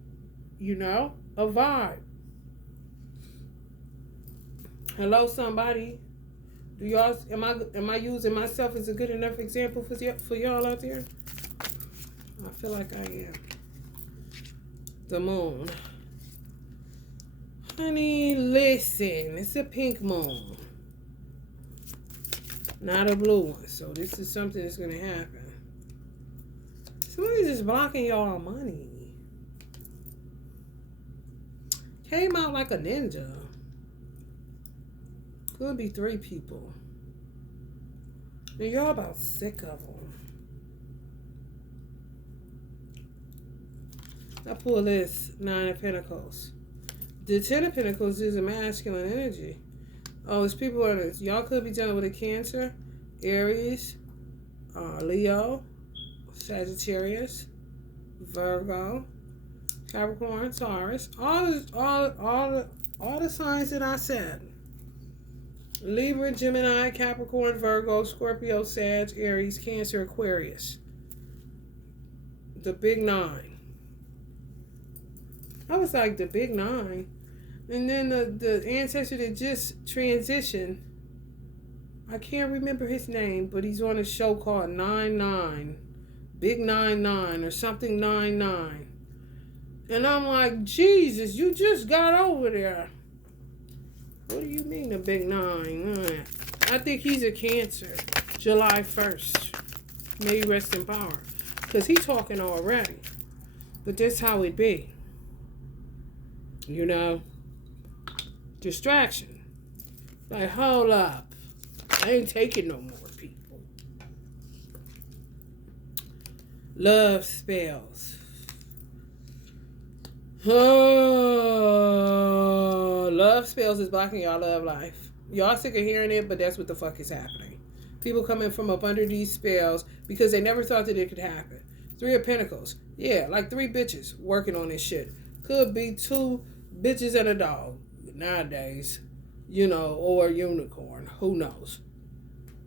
A vibe. Hello, somebody. Am I using myself as a good enough example for y'all out there? I feel like I am. The moon. Honey, listen. It's a pink moon. not a blue one. So this is something that's going to happen. Somebody's just blocking y'all money. Came out like a ninja. Could be 3 people. And y'all about sick of them. I pull this 9 of Pentacles. The 10 of Pentacles is a masculine energy. Oh, it's people on this. Y'all could be dealing with a Cancer, Aries, Leo, Sagittarius, Virgo, Capricorn, Taurus. All the signs that I said. Libra, Gemini, Capricorn, Virgo, Scorpio, Sag, Aries, Cancer, Aquarius. The big 9. I was like, the big 9. And then the ancestor that just transitioned, I can't remember his name, but he's on a show called 9-9. Big 9-9 or something 9-9. And I'm like, Jesus, you just got over there. What do you mean a big 9? I think he's a Cancer. July 1st. May he rest in power. Because he's talking already. But that's how it be. You know? Distraction. Like, hold up. I ain't taking no more people. Love spells. Oh, love spells is blocking y'all love life. Y'all sick of hearing it, but that's what the fuck is happening. People coming from up under these spells because they never thought that it could happen. 3 of Pentacles. Yeah, like 3 bitches working on this shit. Could be 2 bitches and a dog nowadays, you know, or a unicorn. Who knows?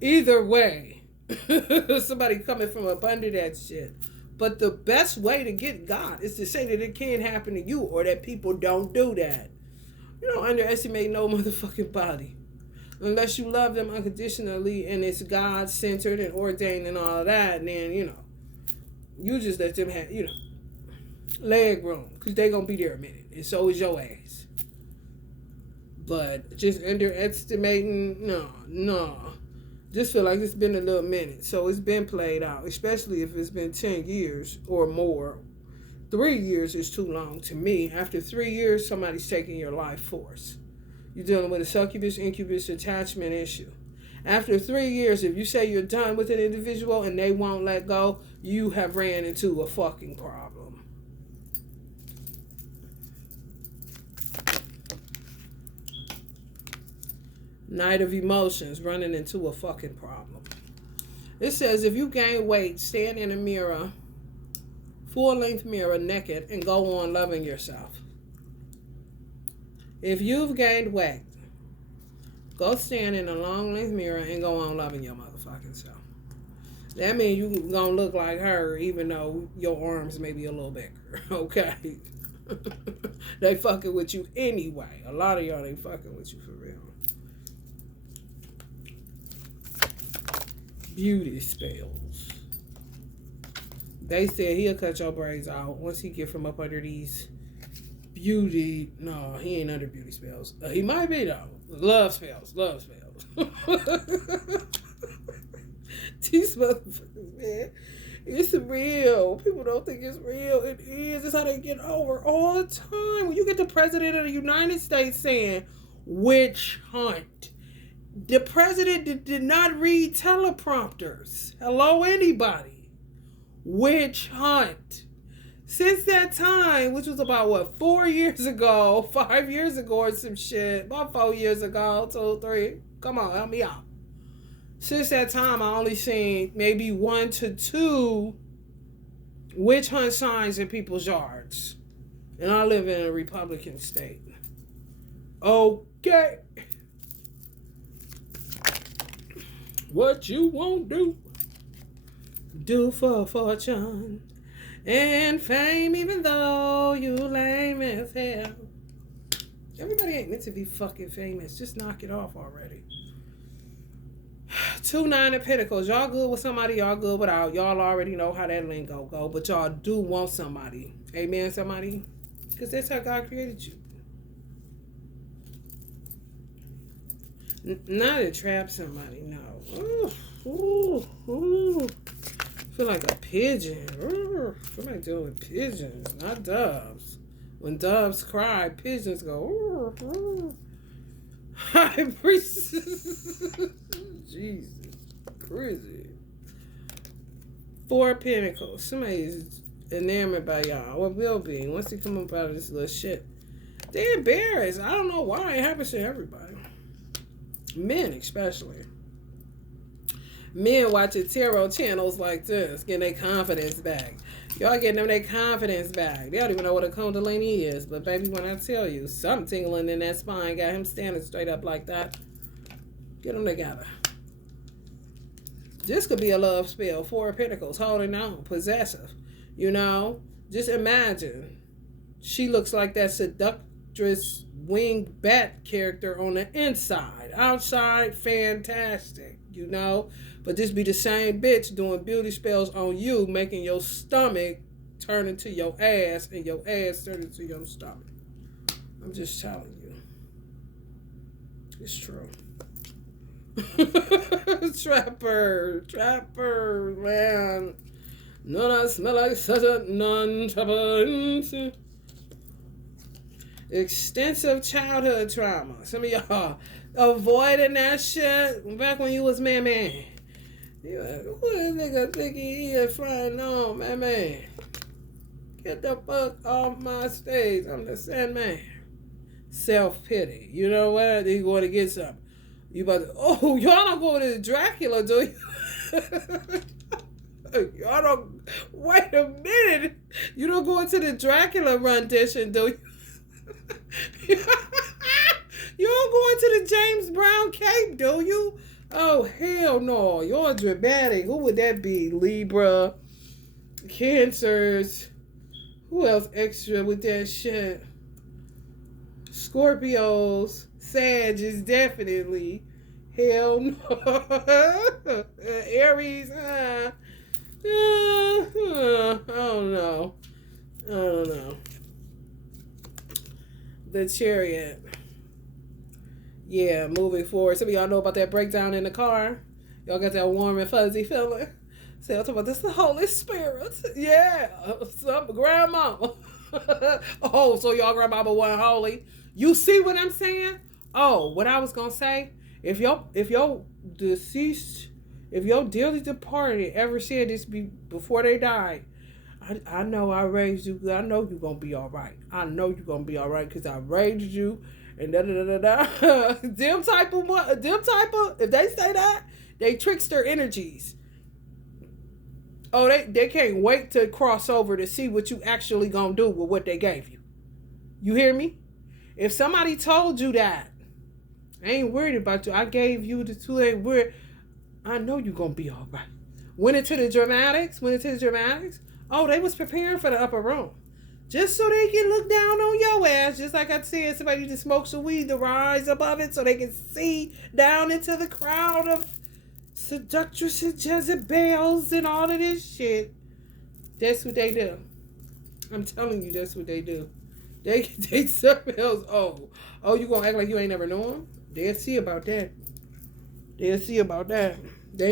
Either way, somebody coming from up under that shit. But the best way to get God is to say that it can't happen to you or that people don't do that. You don't underestimate no motherfucking body. Unless you love them unconditionally and it's God-centered and ordained and all of that, and then, you know, you just let them have, you know, leg room. Because they going to be there a minute. And so is your ass. But just underestimating, no. Just feel like it's been a little minute. So it's been played out, especially if it's been 10 years or more. 3 years is too long to me. After 3 years, somebody's taking your life force. You're dealing with a succubus, incubus attachment issue. After 3 years, if you say you're done with an individual and they won't let go, you have ran into a fucking problem. Night of Emotions, running into a fucking problem. It says if you gain weight, stand in a mirror, full-length mirror, naked, and go on loving yourself. If you've gained weight, go stand in a long-length mirror and go on loving your motherfucking self. That means you gonna look like her even though your arms may be a little bigger, okay? They fucking with you anyway. A lot of y'all ain't fucking with you for real. Beauty spells. They said he'll cut your braids out once he get from up under these beauty. No, he ain't under beauty spells. He might be though. Love spells. These motherfuckers, man. It's real. People don't think it's real. It is. It's how they get over all the time. When you get the president of the United States saying, witch hunt. The president did not read teleprompters. Hello, anybody. Witch hunt. Since that time, which was about, 4 years ago, 5 years ago or some shit. About 4 years ago, 2, 3. Come on, help me out. Since that time, I only seen maybe 1 to 2 witch hunt signs in people's yards. And I live in a Republican state. Okay. What you won't do for fortune and fame, even though you lame as hell. Everybody ain't meant to be fucking famous. Just knock it off already. 2 9 of Pentacles. Y'all good with somebody, y'all good without. Y'all already know how that lingo go, but y'all do want somebody. Amen, somebody? Because that's how God created you. Not to trap somebody, no. Ooh, ooh, ooh. I feel like a pigeon. Ooh, I feel like dealing with pigeons, not doves. When doves cry, pigeons go, ooh, ooh. High priest. Jesus. Crazy. Four Pentacles. Somebody's enamored by y'all. Or will be. Once they come up out of this little shit. They're embarrassed. I don't know why. It happens to everybody. Men especially. Men watching tarot channels like this, getting their confidence back. Y'all getting them their confidence back. They don't even know what a Kundalini is. But baby, when I tell you, something tingling in that spine got him standing straight up like that. Get them together. This could be a love spell. Four of Pentacles, holding on, possessive. You know, just imagine. She looks like that seductress winged bat character on the inside. Outside, fantastic, you know. But this be the same bitch doing beauty spells on you, making your stomach turn into your ass and your ass turn into your stomach. I'm just telling you. It's true. Trapper, man. None I smell like such a non-trapper. Extensive childhood trauma. Some of y'all avoiding that shit back when you was man. You like, who is nigga think he is flying on, man? Get the fuck off my stage. I'm the Sandman. Self-pity. You know what? You going to get something. You about to, oh, y'all don't go to Dracula, do you? Y'all don't, wait a minute. You don't go into the Dracula rendition, do you? You don't go into the James Brown cape, do you? Oh, hell no. You're dramatic. Who would that be? Libra, Cancers. Who else extra with that shit? Scorpios, Sagittarius, definitely. Hell no. Aries, I don't know. The Chariot. Yeah, moving forward. Some of y'all know about that breakdown in the car. Y'all got that warm and fuzzy feeling. So I'm talking about this is the Holy Spirit. Yeah, some grandmama. Oh, so y'all grandmama wasn't holy. You see what I'm saying? Oh, what I was gonna say, if your deceased, if your dearly departed ever said this before they died, I know I raised you. I know you're gonna be all right. I know you're gonna be all right because I raised you. And da da da da da. Them type of, if they say that, they trickster energies. Oh, they can't wait to cross over to see what you actually gonna do with what they gave you. You hear me? If somebody told you that, I ain't worried about you. I gave you the two. Ain't worried. I know you gonna be all right. Went into the dramatics. Oh, they was preparing for the upper room. Just so they can look down on your ass. Just like I said, somebody just smokes some weed to rise above it so they can see down into the crowd of seductresses, Jezebels, and all of this shit. That's what they do. I'm telling you, that's what they do. They something else. Oh, you gonna act like you ain't never known them? They'll see about that. They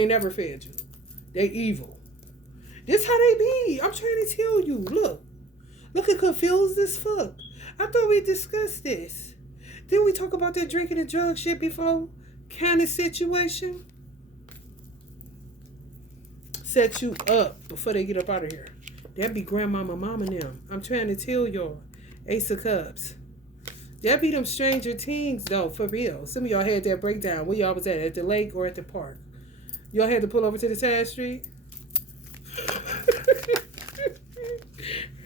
ain't never fed you. They evil. This how they be. I'm trying to tell you. Look at confused as fuck. I thought we discussed this. Didn't we talk about that drinking and drug shit before? Kind of situation. Set you up before they get up out of here. That be grandmama, mama and them. I'm trying to tell y'all. Ace of Cups. That be them stranger things though, for real. Some of y'all had that breakdown. Where y'all was at the lake or at the park? Y'all had to pull over to the side street?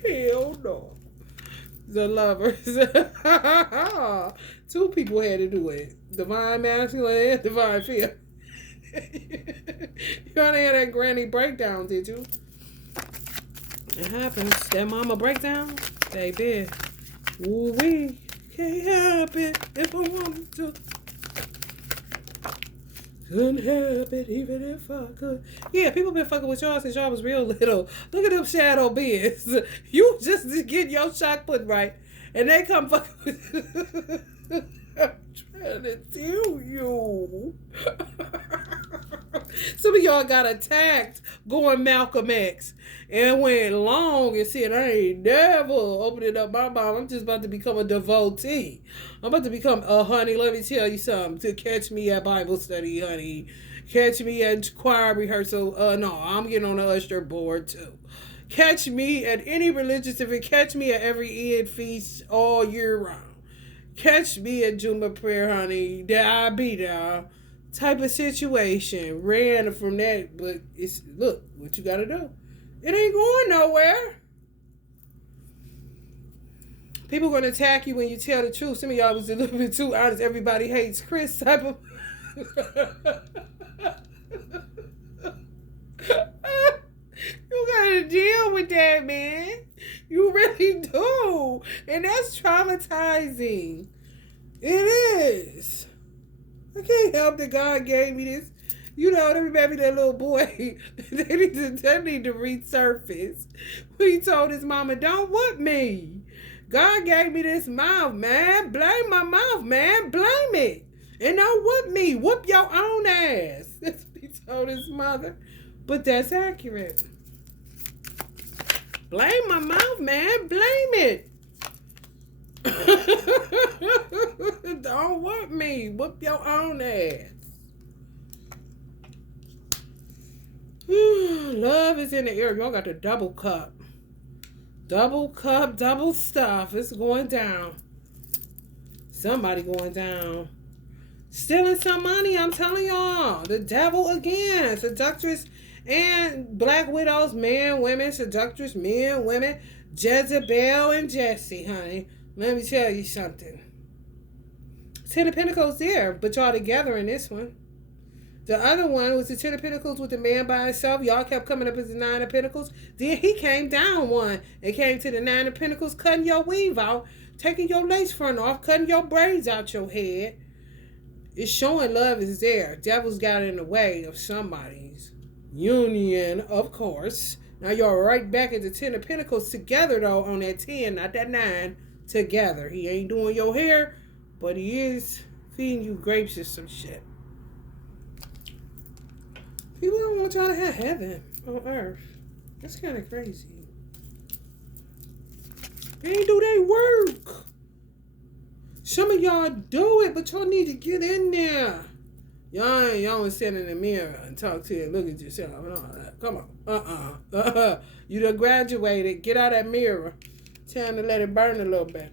Hell no. The lovers. Two people had to do it. Divine masculine and divine fear. You already had that granny breakdown, did you? It happens. That mama breakdown, baby. Ooh wee. Can't help it if I wanted to. Couldn't help it even if I could. Yeah, people been fucking with y'all since y'all was real little. Look at them shadow beings. You just get your shot put right, and they come fucking with I'm trying to tell you. Some of y'all got attacked going Malcolm X and went long and said, I ain't never opening up my mouth. I'm just about to become a devotee. I'm about to become a honey. Let me tell you something. To catch me at Bible study, honey. Catch me at choir rehearsal. No, I'm getting on the usher board too. Catch me at any religious event. Catch me at every Eid feast all year round. Catch me at Juma prayer, honey. There I be there. Type of situation. Ran from that, but it's look what you gotta do. It ain't going nowhere. People gonna attack you when you tell the truth. Some of y'all was a little bit too honest. Everybody hates Chris type of. You gotta deal with that, man. You really do, and that's traumatizing. It is. I can't help that God gave me this. You know, everybody, that little boy, they need to resurface. When he told his mama, don't whoop me. God gave me this mouth, man. Blame my mouth, man. Blame it. And don't whoop me. Whoop your own ass. That's what he told his mother. But that's accurate. Blame my mouth, man. Blame it. Don't whoop me. Whoop your own ass. Love is in the air. Y'all got the double cup. Double cup, double stuff. It's going down. Somebody going down. Stealing some money, I'm telling y'all. The devil again. Seductress and black widows, men, women. Seductress, men, women. Jezebel and Jesse, honey. Let me tell you something. Ten of Pentacles there, but y'all together in this one. The other one was the Ten of Pentacles with the man by himself. Y'all kept coming up as the Nine of Pentacles. Then he came down one and came to the Nine of Pentacles, cutting your weave out, taking your lace front off, cutting your braids out your head. It's showing love is there. Devil's got in the way of somebody's union, of course. Now y'all right back at the Ten of Pentacles together, though, on that 10, not that 9, together. He ain't doing your hair, but he is feeding you grapes or some shit. People don't want y'all to have heaven on earth. That's kind of crazy. They ain't do their work. Some of y'all do it, but y'all need to get in there. Y'all ain't sit in the mirror and talk to you and look at yourself and all that. Come on. You done graduated. Get out of that mirror. Time to let it burn a little bit.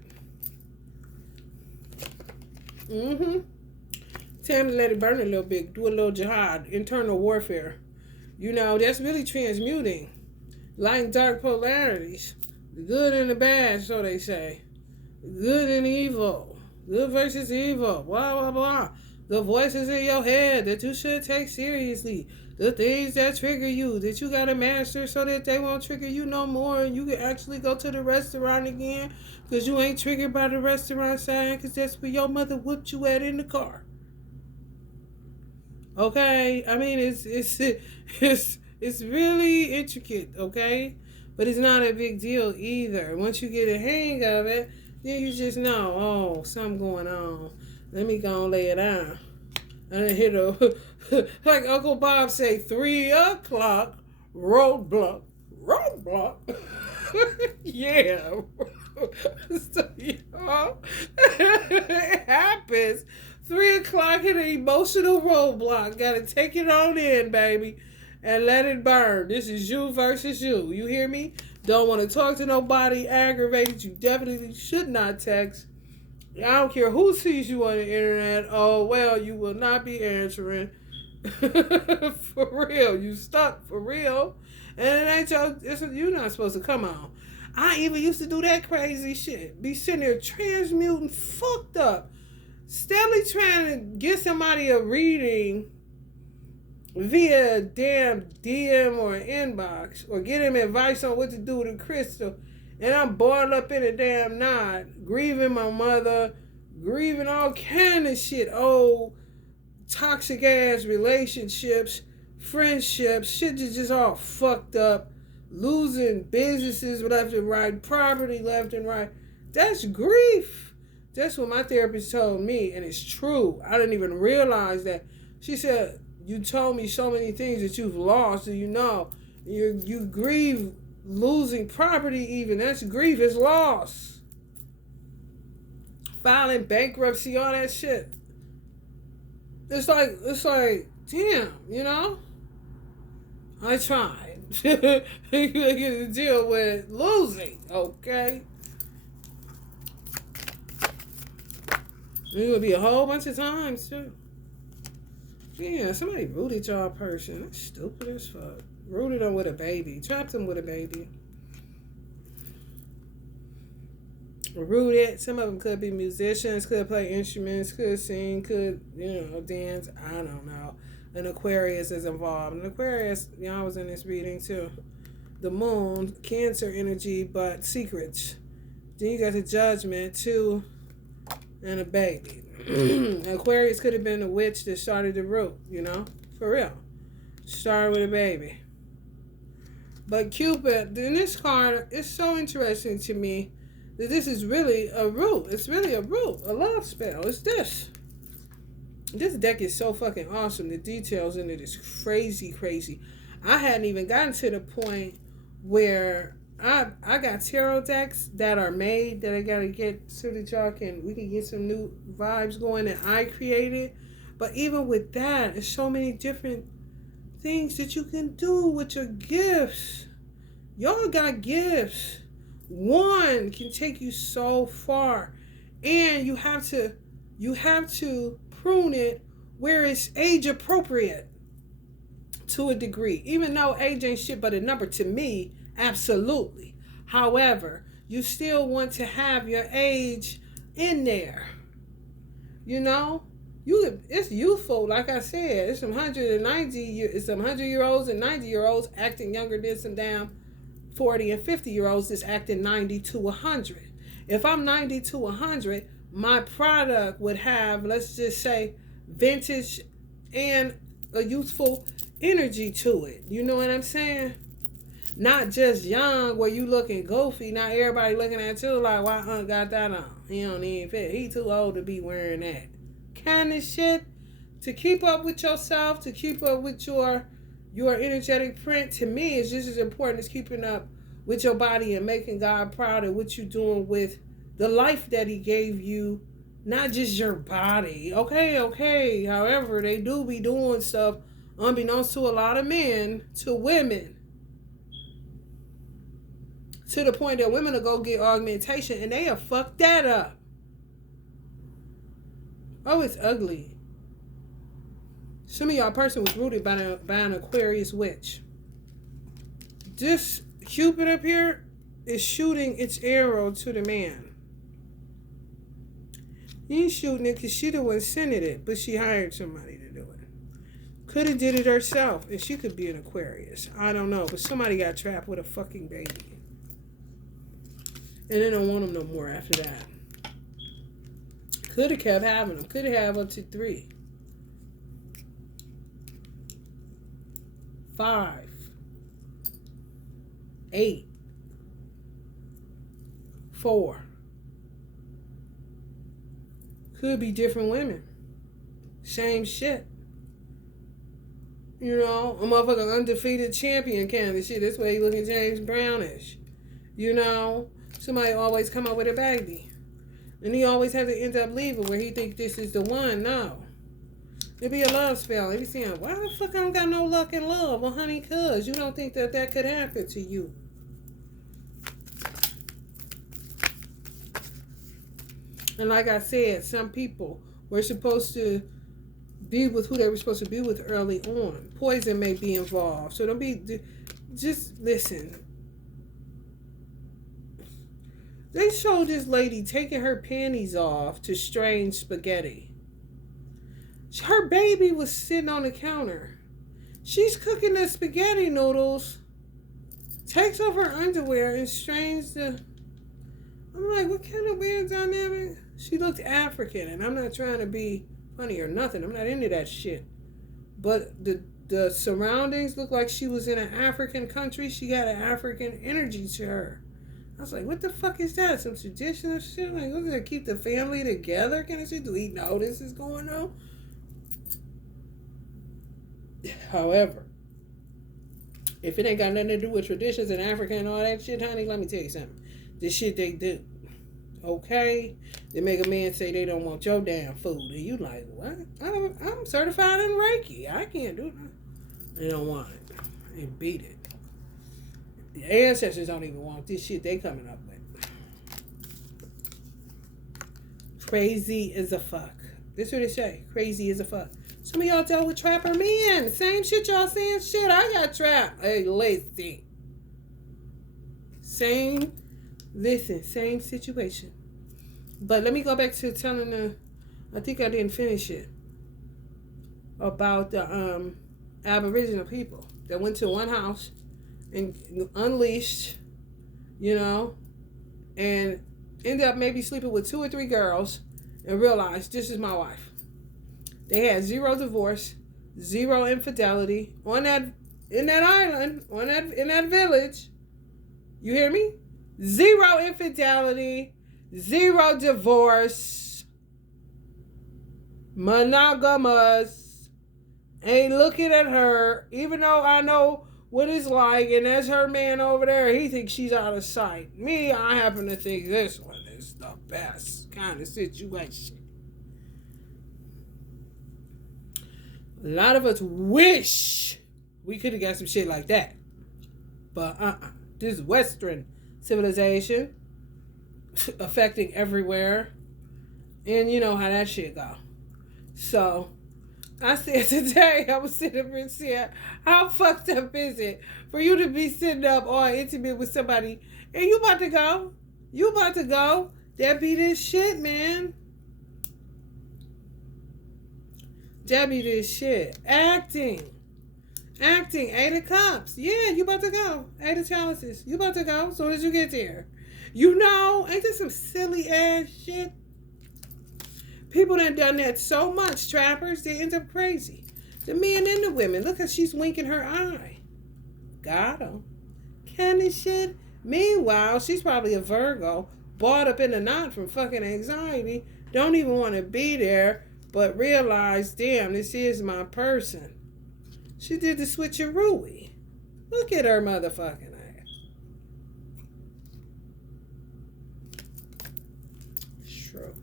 Time to let it burn a little bit. Do a little jihad. Internal warfare. You know, that's really transmuting. Light and dark polarities. The good and the bad, so they say. Good and evil. Good versus evil. Blah, blah, blah. The voices in your head that you should take seriously. The things that trigger you, that you got to master so that they won't trigger you no more. And you can actually go to the restaurant again because you ain't triggered by the restaurant sign because that's where your mother whooped you at in the car. Okay? I mean, it's really intricate, okay? But it's not a big deal either. Once you get a hang of it, then you just know, oh, something going on. Let me go and lay it down. And then hit a, like Uncle Bob say, 3 o'clock, roadblock. Roadblock? Yeah. So, y'all, it happens. 3 o'clock hit an emotional roadblock. Gotta take it on in, baby. And let it burn. This is you versus you. You hear me? Don't want to talk to nobody. Aggravated. You definitely should not text. I don't care who sees you on the internet. Oh, well, you will not be answering. For real. You stuck for real. And it ain't you're not supposed to come on. I even used to do that crazy shit. Be sitting there transmuting, fucked up. Steadily trying to get somebody a reading via a damn DM or an inbox, or get him advice on what to do with a crystal, and I'm boiled up in a damn knot, grieving my mother, grieving all kind of shit, old toxic ass relationships, friendships, shit is just all fucked up, losing businesses left and right, property left and right. That's grief. That's what my therapist told me, and it's true. I didn't even realize that. She said, "You told me so many things that you've lost. Do you know? You grieve losing property. Even that's grief. It's loss. Filing bankruptcy, all that shit. It's like, damn. You know, I tried to deal with losing. Okay." It would be a whole bunch of times too. Yeah, somebody rooted y'all person. That's stupid as fuck. Rooted them with a baby. Trapped them with a baby. Rooted. Some of them could be musicians, could play instruments, could sing, could, dance. I don't know. An Aquarius is involved. An Aquarius, I was in this reading too. The moon, Cancer energy, but secrets. Then you got the Judgment too. And a baby. Aquarius could have been a witch that started the root, for real. Started with a baby. But Cupid, in this card, it's so interesting to me that this is really a root. It's really a root, a love spell. It's this. This deck is so fucking awesome. The details in it is crazy, crazy. I hadn't even gotten to the point where I got tarot decks that are made that I gotta get so that we can get some new vibes going that I created. But even with that, there's so many different things that you can do with your gifts. Y'all got gifts. One can take you so far, and you have to prune it where it's age appropriate to a degree. Even though age ain't shit but a number to me. Absolutely. However, you still want to have your age in there. It's youthful. Like I said, it's some 100-year-olds and 90-year-olds acting younger than some damn 40 and 50-year-olds that's acting 90 to 100. If I'm 90 to 100, my product would have, let's just say, vintage and a youthful energy to it. You know what I'm saying? Not just young where you looking goofy. Not everybody looking at you like, why Aunt got that on? He don't even fit. He too old to be wearing that. Kind of shit. To keep up with yourself, to keep up with your energetic print, to me, is just as important as keeping up with your body and making God proud of what you're doing with the life that he gave you. Not just your body. Okay. However, they do be doing stuff unbeknownst to a lot of men, to women. To the point that women will go get augmentation and they have fucked that up. Oh, it's ugly. Some of y'all person was rooted by an Aquarius witch. This Cupid up here is shooting its arrow to the man. He ain't shooting it because she the one sending it, but she hired somebody to do it. Could have did it herself, and she could be an Aquarius. I don't know, but somebody got trapped with a fucking baby. And they don't want them no more after that. Could have kept having them. Could have up to 3. 5. 8. 4. Could be different women. Same shit. A motherfucker undefeated champion kind of shit. That's why he looking James Brownish. Somebody always come up with a baby. And he always has to end up leaving where he think this is the one. No. It'd be a love spell. They be saying, why the fuck I don't got no luck in love? Well, honey, cuz you don't think that could happen to you. And like I said, some people were supposed to be with who they were supposed to be with early on. Poison may be involved. So just listen. They showed this lady taking her panties off to strain spaghetti. Her baby was sitting on the counter. She's cooking the spaghetti noodles, takes off her underwear and strains the... I'm like, what kind of weird dynamic? She looked African, and I'm not trying to be funny or nothing. I'm not into that shit. But the surroundings look like she was in an African country. She got an African energy to her. I was like, what the fuck is that? Some traditional shit? Like, what's gonna keep the family together kind of shit? Do we know this is going on? However, if it ain't got nothing to do with traditions in Africa and all that shit, honey, let me tell you something. This shit they do. Okay? They make a man say they don't want your damn food. And you like, what? I'm certified in Reiki. I can't do that. They don't want it. They beat it. The ancestors don't even want this shit they coming up with. Crazy as a fuck. That's what they say. Crazy as a fuck. Some of y'all dealt with trapper men. Same shit y'all saying. Shit, I got trapped. Hey, listen. Same situation. But let me go back to telling I think I didn't finish it. About the Aboriginal people that went to one house and unleashed, and ended up maybe sleeping with 2 or 3 girls and realized this is my wife. They had 0 divorce, 0 infidelity in that island, in that village. You hear me? 0 infidelity, 0 divorce, monogamous. Ain't looking at her, even though I know what it's like, and that's her man over there. He thinks she's out of sight. Me, I happen to think this one is the best kind of situation. A lot of us wish we could have got some shit like that. But this is Western civilization affecting everywhere. And you know how that shit go. So, I said today, I was sitting up and saying, how fucked up is it for you to be sitting up all intimate with somebody and you about to go? That be this shit, man. That be this shit. Acting. 8 of Cups. Yeah, you about to go. 8 of Chalices. You about to go as soon as you get there. Ain't this some silly ass shit? People done that so much, trappers, they end up crazy. The men and the women. Look how she's winking her eye. Got him. Kind of shit. Meanwhile, she's probably a Virgo, bought up in a knot from fucking anxiety, don't even want to be there, but realize, damn, this is my person. She did the switcheroo. Look at her motherfucking ass. True.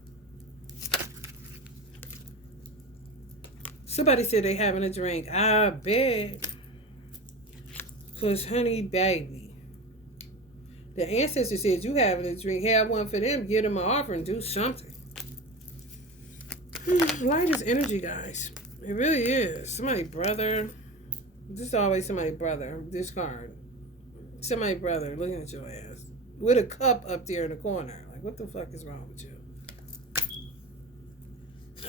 Somebody said they having a drink. I bet. Because, honey, baby. The ancestor said you having a drink. Have one for them. Give them an offering. Do something. Light is energy, guys. It really is. Somebody brother. This is always somebody brother. This card. Somebody brother looking at your ass. With a cup up there in the corner. Like, what the fuck is wrong with you?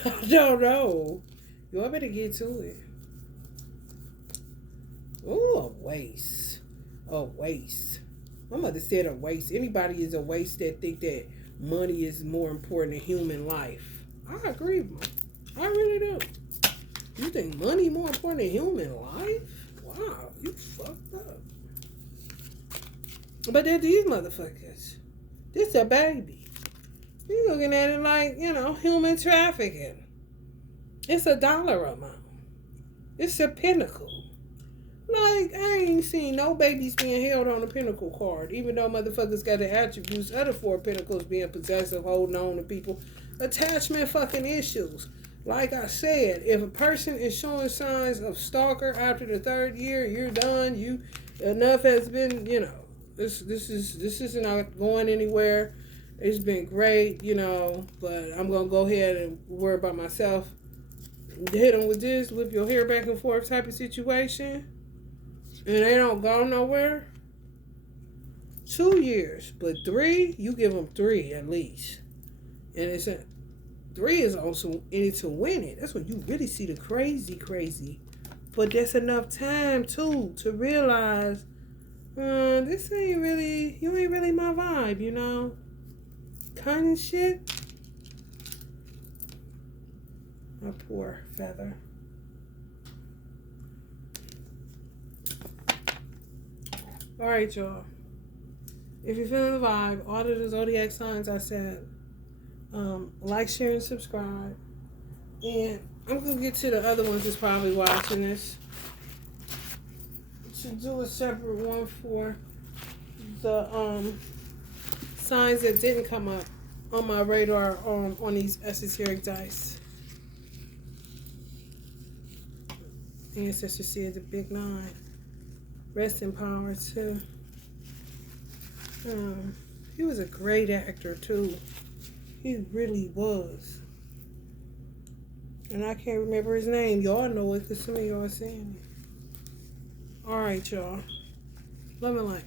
I don't know. Y'all better get to it. Ooh, a waste. A waste. My mother said a waste. Anybody is a waste that think that money is more important than human life. I agree with them. I really do. You think money more important than human life? Wow, you fucked up. But they're these motherfuckers. This a baby. You looking at it like, human trafficking. It's a dollar amount. It's a pinnacle. Like, I ain't seen no babies being held on a pinnacle card, even though motherfuckers got the attributes of the 4 pinnacles, being possessive, holding on to people. Attachment fucking issues. Like I said, if a person is showing signs of stalker after the 3rd year, you're done. Enough has been, this is not going anywhere. It's been great, but I'm gonna go ahead and worry about myself. Hit them with this, whip your hair back and forth type of situation, and they don't go nowhere. 2 years, but 3, you give them 3 at least, and it's 3 is also in it to win it. That's when you really see the crazy. But that's enough time too to realize, this ain't really, you ain't really my vibe, kind of shit. My poor feather. All right, y'all. If you're feeling the vibe, all of the zodiac signs I said, like, share, and subscribe. And I'm gonna get to the other ones that's probably watching this. To do a separate one for the signs that didn't come up on my radar on these esoteric dice. Ancestors said the big 9. Rest in power too. He was a great actor too. He really was. And I can't remember his name. Y'all know it because some of y'all are saying it. Alright, y'all. Love and light.